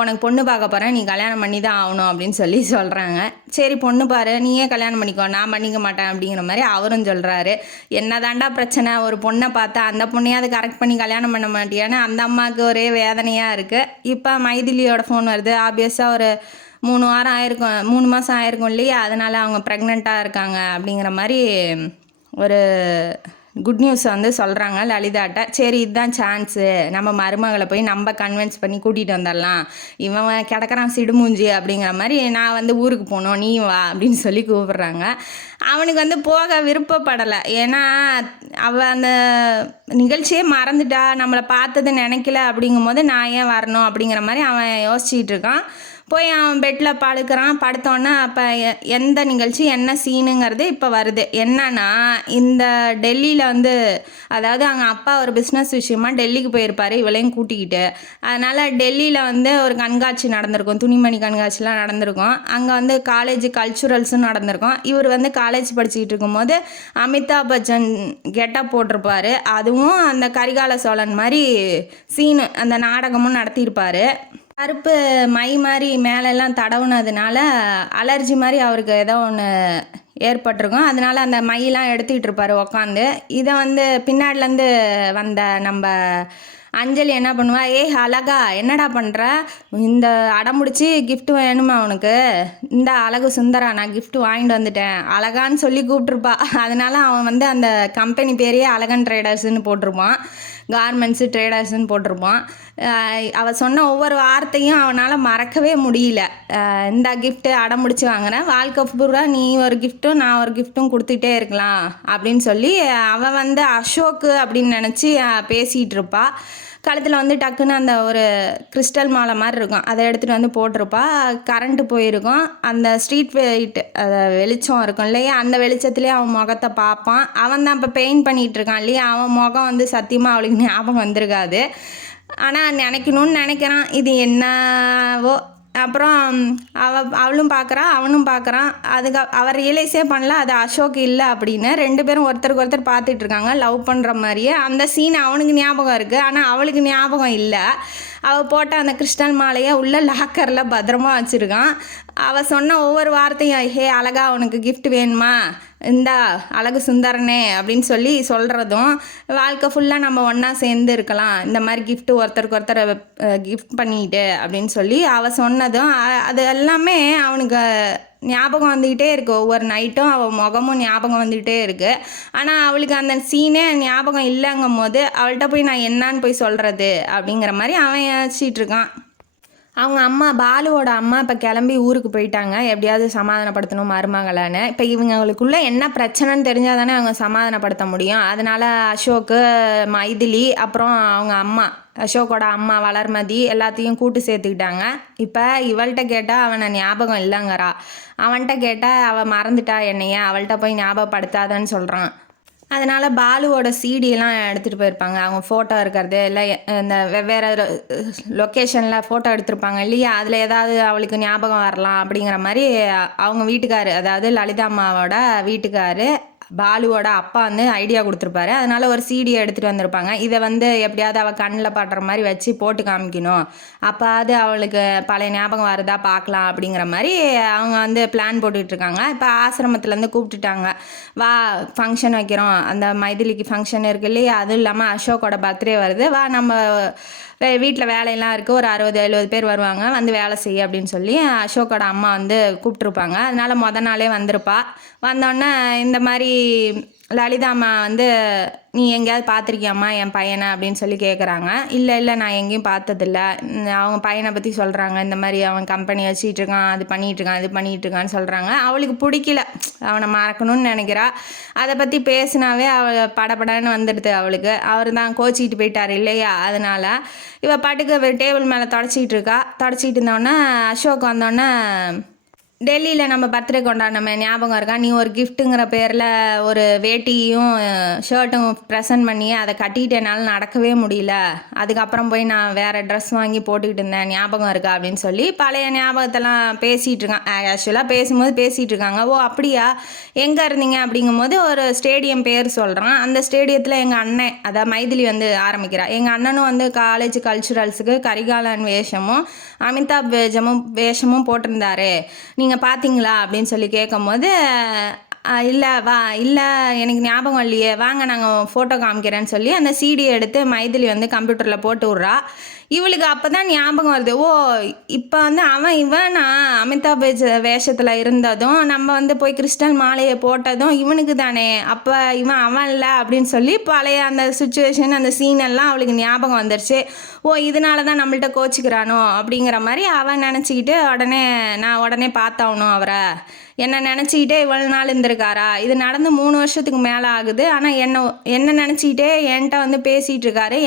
உனக்கு பொண்ணு பார்க்க போகிறேன், நீ கல்யாணம் பண்ணி தான் ஆகணும் அப்படின்னு சொல்லி சொல்கிறாங்க. சரி பொண்ணு பாரு, நீயே கல்யாணம் பண்ணிக்கோ, நான் பண்ணிக்க மாட்டேன் அப்படிங்கிற மாதிரி அவரும் சொல்கிறாரு. என்ன தாண்டா பிரச்சனை, ஒரு பொண்ணை பார்த்தா அந்த பொண்ணையாவது கரெக்ட் பண்ணி கல்யாணம் பண்ண மாட்டியான்னு அந்த அம்மாவுக்கு ஒரே வேதனையாக இருக்குது. இப்போ மைதிலியோட ஃபோன் வருது. ஆப்வியஸாக ஒரு 3 வாரம் ஆயிருக்கும், 3 மாதம் ஆயிருக்கும் இல்லையா, அதனால் அவங்க ப்ரெக்னெண்ட்டாக இருக்காங்க அப்படிங்கிற மாதிரி ஒரு குட் நியூஸை வந்து சொல்கிறாங்க லலிதாட்ட. சரி இதுதான் சான்ஸு, நம்ம மருமகளை போய் நம்ம கன்வின்ஸ் பண்ணி கூட்டிகிட்டு வந்துடலாம், இவன் கிடக்கிறான் சிடுமூஞ்சி அப்படிங்கிற மாதிரி, நான் வந்து ஊருக்கு போகணும் நீ வா அப்படின்னு சொல்லி கூப்பிட்றாங்க. அவனுக்கு வந்து போக விருப்பப்படலை. ஏன்னா அவள் அந்த நிகழ்ச்சியே மறந்துட்டா, நம்மளை பார்த்தது நினைக்கல அப்படிங்கும்போது நான் ஏன் வரணும் அப்படிங்கிற மாதிரி அவன் யோசிச்சுட்டு இருக்கான். போய் அவன் பெட்டில் படுக்கிறான். படுத்தோன்னே அப்போ எந்த நிகழ்ச்சி என்ன சீனுங்கிறது இப்போ வருது. என்னன்னா இந்த டெல்லியில் வந்து, அதாவது அவங்க அப்பா ஒரு பிஸ்னஸ் விஷயமா டெல்லிக்கு போயிருப்பார் இவளையும் கூட்டிக்கிட்டு. அதனால் டெல்லியில் வந்து ஒரு கண்காட்சி நடந்திருக்கும், துணிமணி கண்காட்சிலாம் நடந்திருக்கும். அங்கே வந்து காலேஜ் கல்ச்சுரல்ஸும் நடந்திருக்கும். இவர் வந்து காலேஜ் படிச்சுக்கிட்டு இருக்கும்போது அமிதாப் பச்சன் கெட்டப் போட்டிருப்பார். அதுவும் அந்த கரிகால சோழன் மாதிரி சீனு அந்த நாடகமும் நடத்தியிருப்பார். கருப்பு மை மாதிரி மேலெல்லாம் தடவுனதுனால அலர்ஜி மாதிரி அவருக்கு ஏதோ ஒன்று ஏற்பட்டிருக்கும். அதனால அந்த மையெல்லாம் எடுத்துக்கிட்டு இருப்பார் உக்காந்து. இதை வந்து பின்னாடிலேருந்து வந்த நம்ம அஞ்சலி என்ன பண்ணுவா, அழகா என்னடா பண்ணுற, இந்த அடம்பிடிச்சி கிஃப்ட் வேணுமா உனக்கு, இந்த அழகு சுந்தரா நான் கிஃப்ட் வாங்கிட்டு வந்துட்டேன் அழகான்னு சொல்லி கூப்பிட்ருப்பா. அதனால அவன் வந்து அந்த கம்பெனி பேரையே அழகன் ட்ரேடர்ஸ்ன்னு போட்டிருப்பான், கார்மெண்ட்ஸு ட்ரேடர்ஸ்ன்னு போட்டிருப்பான். அவள் சொன்ன ஒவ்வொரு வார்த்தையும் அவனால் மறக்கவே முடியல. இந்த கிஃப்ட்டு அடம்பிடிச்சி வாங்கினேன், வாழ்க்கை பூரா நீ ஒரு கிஃப்ட்டும் நான் ஒரு கிஃப்ட்டும் கொடுத்துட்டே இருக்கலாம் அப்படின்னு சொல்லி அவள் வந்து அசோக்கு அப்படின்னு நினச்சி பேசிகிட்டு இருப்பா. கழுத்தில் வந்து டக்குன்னு அந்த ஒரு கிறிஸ்டல் மாலை மாதிரி இருக்கும், அதை எடுத்துகிட்டு வந்து போட்டிருப்பா. கரண்ட்டு போயிருக்கும். அந்த ஸ்ட்ரீட் லைட் வெளிச்சம் இருக்கும் இல்லையா, அந்த வெளிச்சத்துலேயே அவன் முகத்தை பார்ப்பான். அவன் தான் இப்போ பெயிண்ட் பண்ணிகிட்டு இருக்கான் இல்லையா, அவன் முகம் வந்து சத்தியமாக அவளுக்கு ஞாபகம் வந்திருக்காது. ஆனால் நினைக்கணும்னு நினைக்கிறான், இது என்னவோ. அப்புறம் அவளும் பார்க்குறா அவனும் பார்க்குறான். அவர் ரியலைஸே பண்ணல அது அசோக் இல்லை அப்படின்னு. ரெண்டு பேரும் ஒருத்தருக்கு ஒருத்தர் பார்த்துட்டு இருக்காங்க லவ் பண்ணுற மாதிரியே. அந்த சீன் அவனுக்கு ஞாபகம் இருக்குது, ஆனால் அவளுக்கு ஞாபகம் இல்லை. அவள் போட்ட அந்த கிறிஸ்டல் மாலையை உள்ள லாக்கரில் பத்திரமா வச்சுருக்கான். அவள் சொன்ன ஒவ்வொரு வார்த்தையும், அழகா உனக்கு கிஃப்ட் வேணுமா, இந்தா அழகு சுந்தரனே அப்படின்னு சொல்லி சொல்கிறதும், வாழ்க்கை ஃபுல்லாக நம்ம ஒன்றா சேர்ந்து இருக்கலாம், இந்த மாதிரி கிஃப்ட்டு ஒருத்தருக்கு ஒருத்தர் கிஃப்ட் பண்ணிக்கிட்டு அப்படின்னு சொல்லி அவள் சொன்னதும் அது எல்லாமே அவனுக்கு ஞாபகம் வந்துக்கிட்டே இருக்குது. ஒவ்வொரு நைட்டும் அவள் முகமும் ஞாபகம் வந்துக்கிட்டே இருக்குது. ஆனால் அவளுக்கு அந்த சீனே ஞாபகம் இல்லைங்கும் போது அவள்கிட்ட போய் நான் என்னான்னு போய் சொல்கிறது அப்படிங்கிற மாதிரி அவன் யோசிச்சிட்டு இருக்கான். அவங்க அம்மா பாலுவோட அம்மா இப்போ கிளம்பி ஊருக்கு போயிட்டாங்க, எப்படியாவது சமாதானப்படுத்தணும் மருமகளான்னு. இப்போ இவங்களுக்குள்ளே என்ன பிரச்சனைன்னு தெரிஞ்சால் தானே அவங்க சமாதானப்படுத்த முடியும். அதனால் அசோக்கு, மைதிலி, அப்புறம் அவங்க அம்மா அசோக்கோட அம்மா வளர்மதி எல்லாத்தையும் கூட்டு சேர்த்துக்கிட்டாங்க. இப்போ இவள்கிட்ட கேட்டால் அவனை ஞாபகம் இல்லைங்கிறா, அவன்கிட்ட கேட்டால் அவள் மறந்துட்டா என்னைய, அவள்கிட்ட போய் ஞாபகப்படுத்தாதன்னு சொல்கிறான். அதனால் பாலுவோட சிடியெல்லாம் எடுத்துகிட்டு போயிருப்பாங்க, அவங்க ஃபோட்டோ இருக்கிறது இல்லை, இந்த வெவ்வேறு லொக்கேஷனில் ஃபோட்டோ எடுத்திருப்பாங்க இல்லையா, அதில் ஏதாவது அவளுக்கு ஞாபகம் வரலாம் அப்படிங்கிற மாதிரி அவங்க வீட்டுக்காரு, அதாவது லலிதா அம்மாவோட வீட்டுக்காரு பாலுவோட அப்பா வந்து ஐடியா கொடுத்துருப்பாரு. அதனால் ஒரு சிடியை எடுத்துகிட்டு வந்திருப்பாங்க. இதை வந்து எப்படியாவது அவள் கண்ணில் படுற மாதிரி வச்சு போட்டு காமிக்கணும், அப்போது அவளுக்கு பழைய ஞாபகம் வருதா பார்க்கலாம் அப்படிங்கிற மாதிரி அவங்க வந்து பிளான் போட்டுட்ருக்காங்க. இப்போ ஆசிரமத்துலேருந்து கூப்பிட்டுட்டாங்க, வா ஃபங்க்ஷன் வைக்கிறோம், அந்த மைதிலிக்கு ஃபங்க்ஷன் இருக்குது இல்லையா, அதுவும் இல்லாமல் அசோக்கோட பர்த்டே வருது, வா நம்ம வீட்டில் வேலையெல்லாம் இருக்குது, ஒரு 60-70 பேர் வருவாங்க, வந்து வேலை செய்ய அப்படின்னு சொல்லி அசோக்கோட அம்மா வந்து கூப்பிட்ருப்பாங்க. அதனால் மொதல் நாளே வந்திருப்பா. வந்தோடனே இந்த மாதிரி லலிதா அம்மா வந்து, நீ எங்கேயாவது பார்த்துருக்கியாம்மா என் பையனை அப்படின்னு சொல்லி கேட்குறாங்க. இல்லை நான் எங்கேயும் பார்த்ததில்ல. அவங்க பையனை பற்றி சொல்கிறாங்க, இந்த மாதிரி அவன் கம்பெனி வச்சிட்டு இருக்கான், அது பண்ணிகிட்ருக்கான் இது பண்ணிகிட்ருக்கான்னு சொல்கிறாங்க. அவளுக்கு பிடிக்கல, அவனை மறக்கணும்னு நினைக்கிறா. அதை பற்றி பேசினாவே அவள் படப்படன்னு வந்துடுது அவளுக்கு. அவர் தான் கோச்சிக்கிட்டு போயிட்டார் இல்லையா, அதனால் இவள் பாட்டுக்கு டேபிள் மேலே தொடச்சிக்கிட்டு இருக்கா. தொடச்சிக்கிட்டு இருந்தோடனே அசோக் வந்தோடனே, டெல்லியில் நம்ம பர்த்டே கொண்டாடினோமே ஞாபகம் இருக்கா, நீ ஒரு கிஃப்ட்டுங்கிற பேரில் ஒரு வேட்டியும் ஷர்ட்டும் ப்ரெசன்ட் பண்ணி அதை கட்டிக்கிட்டு என்னால் நடக்கவே முடியல, அதுக்கப்புறம் போய் நான் வேறு ட்ரெஸ் வாங்கி போட்டுக்கிட்டு இருந்தேன், ஞாபகம் இருக்கா அப்படின்னு சொல்லி பழைய ஞாபகத்தெல்லாம் பேசிகிட்டு இருக்கான். ஆக்சுவலாக பேசும்போது பேசிகிட்டு இருக்காங்க. ஓ அப்படியா, எங்கே இருந்தீங்க அப்படிங்கும்போது ஒரு ஸ்டேடியம் பேர் சொல்கிறான். அந்த ஸ்டேடியத்தில் எங்கள் அண்ணன், அதாவது மைதிலி வந்து ஆரம்பிக்கிறா, எங்கள் அண்ணனும் வந்து காலேஜ் கல்ச்சுரல்ஸுக்கு கரிகாலன் வேஷமும் அமிதாப் வேஷமும் போட்டிருந்தாரு, நீங்கள் பார்த்தீங்களா அப்படின்னு சொல்லி கேட்கும்போது, இல்லை எனக்கு ஞாபகம் இல்லையே, வாங்க நாங்கள் ஃபோட்டோ காமிக்கிறேன்னு சொல்லி அந்த சிடியை எடுத்து மைதிலி வந்து கம்ப்யூட்டரில் போட்டு விட்றா. இவளுக்கு அப்போ தான் ஞாபகம் வருது, ஓ இப்போ வந்து இவன் நான் அமிதாப் வேஷத்தில் இருந்ததும் நம்ம வந்து போய் கிறிஸ்டல் மாலையை போட்டதும் இவனுக்கு தானே, அப்போ அவன் இல்லை அப்படின்னு சொல்லி பழைய அந்த சுச்சுவேஷன் அந்த சீன் எல்லாம் அவளுக்கு ஞாபகம் வந்துருச்சு. ஓ இதனால தான் நம்மள்ட்ட கோச்சிக்கிறானோ அப்படிங்கிற மாதிரி அவன் நினச்சிக்கிட்டு நான் உடனே பார்த்தாகணும் அவரை, என்னை நினச்சிக்கிட்டே இவ்வளோ நாள் இருந்திருக்காரா, இது நடந்து 3 வருஷத்துக்கு மேலே ஆகுது, ஆனால் என்ன நினச்சிக்கிட்டே என்கிட்ட வந்து பேசிகிட்டு இருக்காரு,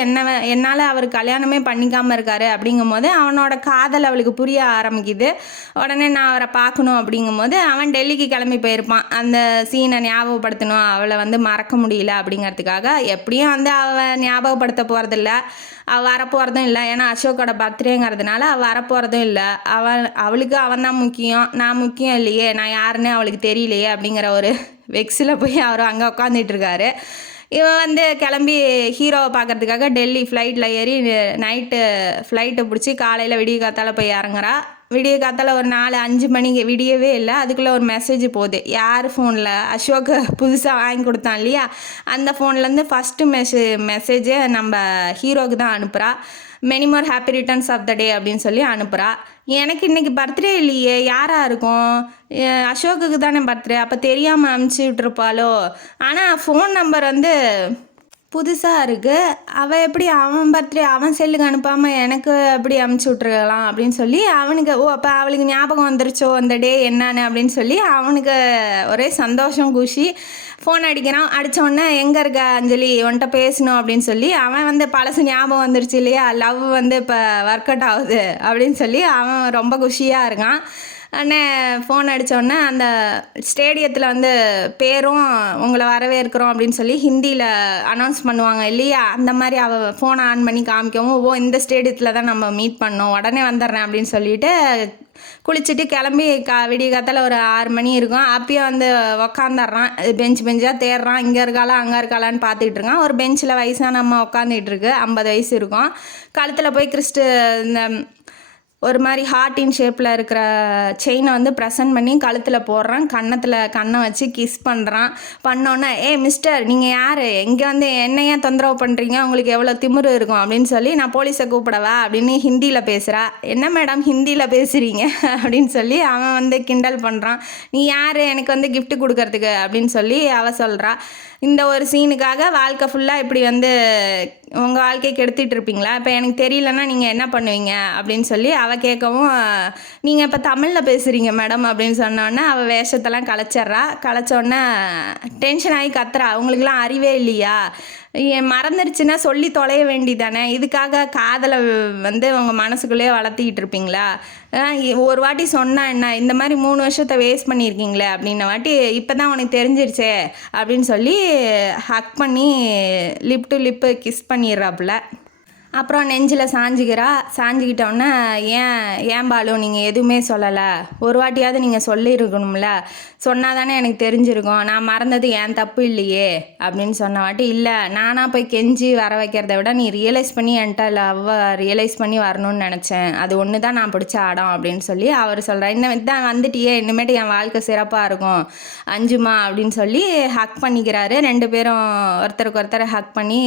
என்னால் அவர் கல்யாணமே பண்ணிக்காமல் இருக்காரு அப்படிங்கும் போது அவனோட காதல் அவளுக்கு புரிய ஆரம்பிக்குது. உடனே நான் அவரை பார்க்கணும் அப்படிங்கும்போது அவன் டெல்லிக்கு கிளம்பி போயிருப்பான், அந்த சீனை ஞாபகப்படுத்தணும், அவளை வந்து மறக்க முடியல அப்படிங்கிறதுக்காக. எப்படியும் வந்து அவள் ஞாபகப்படுத்த போகிறதில்ல, அவள் வரப்போகிறதும் இல்லை, ஏன்னா அசோக்கோட பர்த்டேங்கிறதுனால அவள் வரப்போகிறதும் இல்லை. அவளுக்கு அவன் தான் முக்கியம், நான் முக்கியம் இல்லையே, நான் யாருன்னு அவளுக்கு தெரியலையே அப்படிங்கிற ஒரு வெக்ஸில் போய் அவர் அங்கே உட்காந்துட்டு இருக்காரு. இவன் வந்து கிளம்பி ஹீரோவை பார்க்கறதுக்காக டெல்லி ஃப்ளைட்டில் ஏறி நைட்டு ஃப்ளைட்டை பிடிச்சி காலையில் விடிய காத்தால போய் இறங்குறா. விடிய காத்தால ஒரு 4-5 மணிக்கு விடியவே இல்லை, அதுக்குள்ளே ஒரு மெசேஜ் போகுது. யார் ஃபோனில், அசோக்கு புதுசாக வாங்கி கொடுத்தான் இல்லையா, அந்த ஃபோன்லேருந்து ஃபஸ்ட்டு மெசேஜை நம்ம ஹீரோவுக்கு தான் அனுப்புகிறா. Many more happy returns of the day அப்படின்னு சொல்லி அனுப்புகிறா. எனக்கு இன்றைக்கி பர்த்டே இல்லையே, யாராக இருக்கும், அசோக்குக்கு தானே பர்த்டே, அப்போ தெரியாமல் அனுப்பிச்சி விட்ருப்பாளோ, ஆனால் ஃபோன் நம்பர் வந்து புதுசாக இருக்குது, அவள் எப்படி அவன் பர்த்டே அவன் செல்லுக்கு அனுப்பாமல் எனக்கு எப்படி அமுச்சு விட்ருக்கலாம் அப்படின்னு சொல்லி அவனுக்கு, ஓ அப்போ அவளுக்கு ஞாபகம் வந்துருச்சோ அந்த டே என்னன்னு அப்படின்னு சொல்லி அவனுக்கு ஒரே சந்தோஷம் குஷி. ஃபோன் அடிக்கிறான், அடித்தோடனே எங்கே இருக்க அஞ்சலி, உன்கிட்ட பேசணும் அப்படின்னு சொல்லி அவன் வந்து பழசு ஞாபகம் வந்துருச்சு இல்லையா, லவ் வந்து இப்போ ஒர்க் அவுட் ஆகுது அப்படின்னு சொல்லி அவன் ரொம்ப குஷியாக இருக்கான். அண்ணே ஃபோன் அடித்தோடனே அந்த ஸ்டேடியத்தில் வந்து பேரும் உங்களை வரவேற்கிறோம் அப்படின்னு சொல்லி ஹிந்தியில் அனௌன்ஸ் பண்ணுவாங்க இல்லையா, அந்த மாதிரி அவள் ஃபோனை ஆன் பண்ணி காமிக்கவும், ஓ இந்த ஸ்டேடியத்தில் தான் நம்ம மீட் பண்ணோம், உடனே வந்துடுறேன் அப்படின்னு சொல்லிட்டு குளிச்சுட்டு கிளம்பி விடிய காத்தால ஒரு 6 மணி இருக்கும். அப்பயும் வந்து உக்காந்துடுறான், பெஞ்சாக தேடுறான், இங்கே இருக்காளா அங்கே இருக்காளான்னு பார்த்துக்கிட்டு இருக்கான். ஒரு பெஞ்சில் வயசான அம்மா உட்காந்துட்டு இருக்கு, 50 வயசு இருக்கும். கழுத்தில் போய் இந்த ஒரு மாதிரி ஹார்ட்டின் ஷேப்பில் இருக்கிற செயினை வந்து ப்ரெசன்ட் பண்ணி கழுத்தில் போடுறான், கண்ணை வச்சு கிஸ் பண்ணுறான். பண்ணோன்னே, மிஸ்டர் நீங்கள் யார், எங்கே வந்து என்ன ஏன் தொந்தரவு பண்ணுறீங்க, உங்களுக்கு எவ்வளோ திமிரு இருக்கும் அப்படின்னு சொல்லி, நான் போலீஸை கூப்பிடவா அப்படின்னு ஹிந்தியில் பேசுகிறா. என்ன மேடம் ஹிந்தியில் பேசுகிறீங்க அப்படின்னு சொல்லி அவன் வந்து கிண்டல் பண்ணுறான். நீ யார் எனக்கு வந்து கிஃப்ட் கொடுக்கறதுக்கு அப்படின்னு சொல்லி அவள் சொல்கிறா. இந்த ஒரு சீனுக்காக வாழ்க்கை ஃபுல்லாக இப்படி வந்து உங்கள் வாழ்க்கையை கெடுத்துட்டு இருப்பீங்களா, இப்போ எனக்கு தெரியலன்னா நீங்கள் என்ன பண்ணுவீங்க அப்படின்னு சொல்லி அவள் கேட்கவும், நீங்கள் இப்போ தமிழில் பேசுகிறீங்க மேடம் அப்படின்னு சொன்னோன்னே அவள் வேஷத்தெல்லாம் கலைச்சோடனே டென்ஷன் ஆகி கத்துறா, அவங்களுக்குலாம் அறிவே இல்லையா, மறந்துடுச்சுன்னா சொல்லி தொலைய வேண்டிதானே, இதுக்காக காதலை வந்து உங்கள் மனசுக்குள்ளேயே வளர்த்திக்கிட்டு இருப்பீங்களா, ஒரு வாட்டி சொன்னா என்ன, இந்த மாதிரி 3 வருஷத்தை வேஸ்ட் பண்ணியிருக்கீங்களே அப்படின்ன வாட்டி இப்போ தான் உனக்கு தெரிஞ்சிருச்சே அப்படின்னு சொல்லி ஹக் பண்ணி லிப் டு லிப்பு கிஸ் பண்ணிடுறாப்புல. அப்புறம் நெஞ்சில் சாஞ்சிக்கிட்டோன்னே, ஏன் பாலு நீங்கள் எதுவுமே சொல்லலை, ஒரு வாட்டியாவது நீங்கள் சொல்லியிருக்கணும்ல, சொன்னால் தானே எனக்கு தெரிஞ்சிருக்கும், நான் மறந்தது ஏன் தப்பு இல்லையே அப்படின்னு சொன்ன வாட்டி, இல்லை நானாக போய் கெஞ்சி வர வைக்கிறத விட நீ ரியலைஸ் பண்ணி என்கிட்ட லவ்வை ரியலைஸ் பண்ணி வரணும்னு நினச்சேன், அது ஒன்று தான் நான் பிடிச்ச ஆடம் அப்படின்னு சொல்லி அவர் சொல்கிறார். தான் வந்துட்டியே, இனிமேட்டு என் வாழ்க்கை சிறப்பாக இருக்கும் அஞ்சுமா அப்படின்னு சொல்லி ஹக் பண்ணிக்கிறாரு. 2 பேரும் ஒருத்தருக்கு ஒருத்தர் ஹக் பண்ணி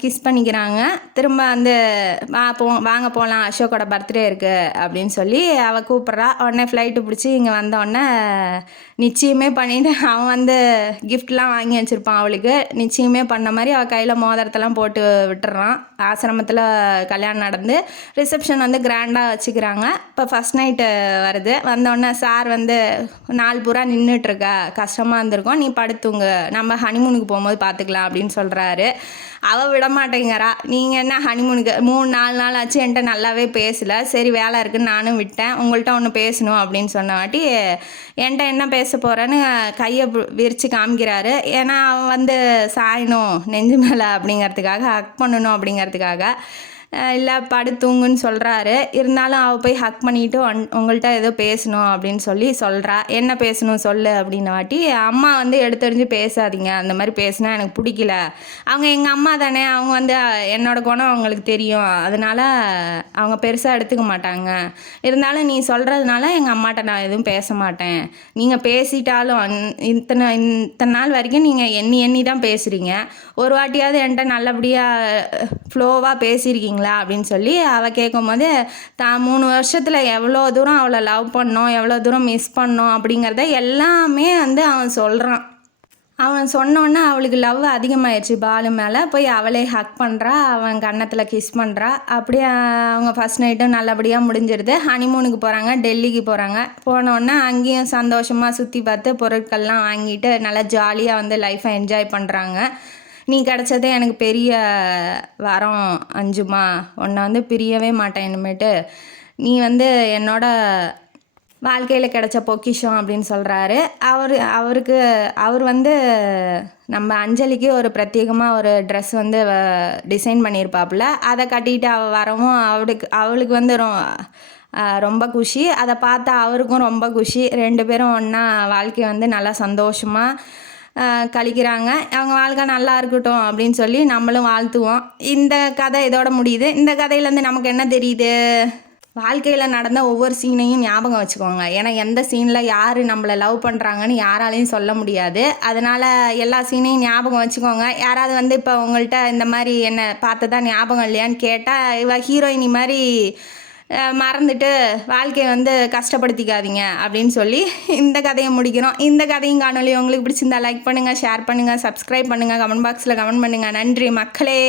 கிஸ் பண்ணிக்கிறாங்க. திரும்ப வந்து வாங்க போகலாம், அசோக்கோட பர்த்டே இருக்குது அப்படின்னு சொல்லி அவள் கூப்பிட்றா. உடனே ஃப்ளைட்டு பிடிச்சி இங்கே வந்தோடனே நிச்சயமே பண்ணிவிட்டு அவன் வந்து கிஃப்ட்லாம் வாங்கி வச்சுருப்பான் அவளுக்கு. நிச்சயமே பண்ண மாதிரி அவள் கையில் மோதிரத்தெல்லாம் போட்டு விட்டுறான். ஆசிரமத்தில் கல்யாணம் நடந்து ரிசப்ஷன் வந்து கிராண்டாக வச்சுக்கிறாங்க. இப்போ ஃபஸ்ட் நைட்டு வருது. வந்தோடனே சார் வந்து நாள் பூரா நின்றுட்டுருக்க, கஷ்டமாக இருந்திருக்கோம், நீ படுத்துங்க, நம்ம ஹனிமூனுக்கு போகும்போது பார்த்துக்கலாம் அப்படின்னு சொல்கிறாரு. அவள் விட மாட்டேங்கிறா. நீங்கள் என்ன ஹனிமூனுக்கு 3-4 நாள் ஆச்சு, என்கிட்ட நல்லாவே பேசலை, சரி வேலை இருக்குன்னு நானும் விட்டேன், உங்கள்கிட்ட ஒன்று பேசணும் அப்படின்னு சொன்ன வாட்டி என்கிட்ட என்ன பேச போகிறேன்னு கையை விரித்து காமிக்கிறாரு. ஏன்னா அவன் வந்து சாயணும் நெஞ்சு மேலே அப்படிங்கிறதுக்காக, ஹக் பண்ணணும் அப்படிங்கிறதுக்காக. இல்லை படுத்தூங்குன்னு சொல்கிறாரு. இருந்தாலும் அவள் போய் ஹக் பண்ணிவிட்டு உங்கள்கிட்ட ஏதோ பேசணும் அப்படின்னு சொல்லி சொல்கிறா. என்ன பேசணும் சொல்லு அப்படின்ன வாட்டி, அம்மா வந்து எடுத்தெறிஞ்சு பேசாதீங்க, அந்த மாதிரி பேசினா எனக்கு பிடிக்கல, அவங்க எங்கள் அம்மா தானே, அவங்க வந்து என்னோட குணம் அவங்களுக்கு தெரியும், அதனால் அவங்க பெருசாக எடுத்துக்க மாட்டாங்க, இருந்தாலும் நீ சொல்கிறதுனால எங்கள் அம்மாட்ட நான் எதுவும் பேச மாட்டேன், நீங்கள் பேசிட்டாலும் இத்தனை நாள் வரைக்கும் நீங்கள் எண்ணி தான் பேசுகிறீங்க, ஒரு வாட்டியாவது என்கிட்ட நல்லபடியாக ஃப்ளோவாக பேசியிருக்கீங்க கேட்டிங்களா அப்படின்னு சொல்லி அவள் கேட்கும்போது தான் 3 வருஷத்தில் எவ்வளோ தூரம் அவளை லவ் பண்ணோம், எவ்வளோ தூரம் மிஸ் பண்ணோம் அப்படிங்கிறத எல்லாமே வந்து அவன் சொல்கிறான். அவன் சொன்னோன்னே அவளுக்கு லவ் அதிகமாகிடுச்சு பாலு மேலே. போய் அவளே ஹக் பண்ணுறா, அவன் கன்னத்தில் கிஸ் பண்ணுறா. அப்படியே அவங்க ஃபஸ்ட் நைட்டும் நல்லபடியாக முடிஞ்சிருது. ஹனிமூனுக்கு போகிறாங்க, டெல்லிக்கு போகிறாங்க. போனோடனே அங்கேயும் சந்தோஷமாக சுற்றி பார்த்து பொருட்கள்லாம் வாங்கிட்டு நல்லா ஜாலியாக வந்து லைஃப்பை என்ஜாய் பண்ணுறாங்க. நீ கிடச்சதே எனக்கு பெரிய வரம் அஞ்சுமா, உன்னை வந்து பிரியவே மாட்டேன் இனிமேட்டு. நீ வந்து என்னோட வாழ்க்கையில் கிடச்ச பொக்கிஷம் அப்படின்னு சொல்கிறாரு. அவர் வந்து நம்ம அஞ்சலிக்கு ஒரு பிரத்யேகமாக ஒரு ட்ரெஸ் வந்து டிசைன் பண்ணியிருப்பாப்புல. அதை கட்டிட்டு அவள் வரவும் அவளுக்கு வந்து ரொம்ப குஷி. அதை பார்த்தா அவருக்கும் ரொம்ப குஷி. 2 பேரும் ஒன்றா வாழ்க்கையை வந்து நல்லா சந்தோஷமாக கழிக்கிறாங்க. அவங்க வாழ்க்கை நல்லா இருக்கட்டும் அப்படின்னு சொல்லி நம்மளும் வாழ்த்துவோம். இந்த கதை இதோட முடியுது. இந்த கதையிலேருந்து நமக்கு என்ன தெரியுது? வாழ்க்கையில் நடந்த ஒவ்வொரு சீனையும் ஞாபகம் வச்சுக்கோங்க. ஏன்னா எந்த சீனில் யார் நம்மளை லவ் பண்ணுறாங்கன்னு யாராலையும் சொல்ல முடியாது. அதனால் எல்லா சீனையும் ஞாபகம் வச்சுக்கோங்க. யாராவது வந்து இப்போ உங்கள்கிட்ட இந்த மாதிரி என்னை பார்த்ததா ஞாபகம் இல்லையான்னு கேட்டால் இவ ஹீரோயினி மாதிரி மறந்துட்டு வாழ்க்கையை வந்து கஷ்டப்படுத்திக்காதீங்க அப்படின்னு சொல்லி இந்த கதையை முடிக்கிறோம். இந்த கதையும் காணொலி உங்களுக்கு பிடிச்சிருந்தா லைக் பண்ணுங்கள், ஷேர் பண்ணுங்கள், சப்ஸ்கிரைப் பண்ணுங்கள், கமெண்ட் பாக்ஸில் கமெண்ட் பண்ணுங்கள். நன்றி மக்களே.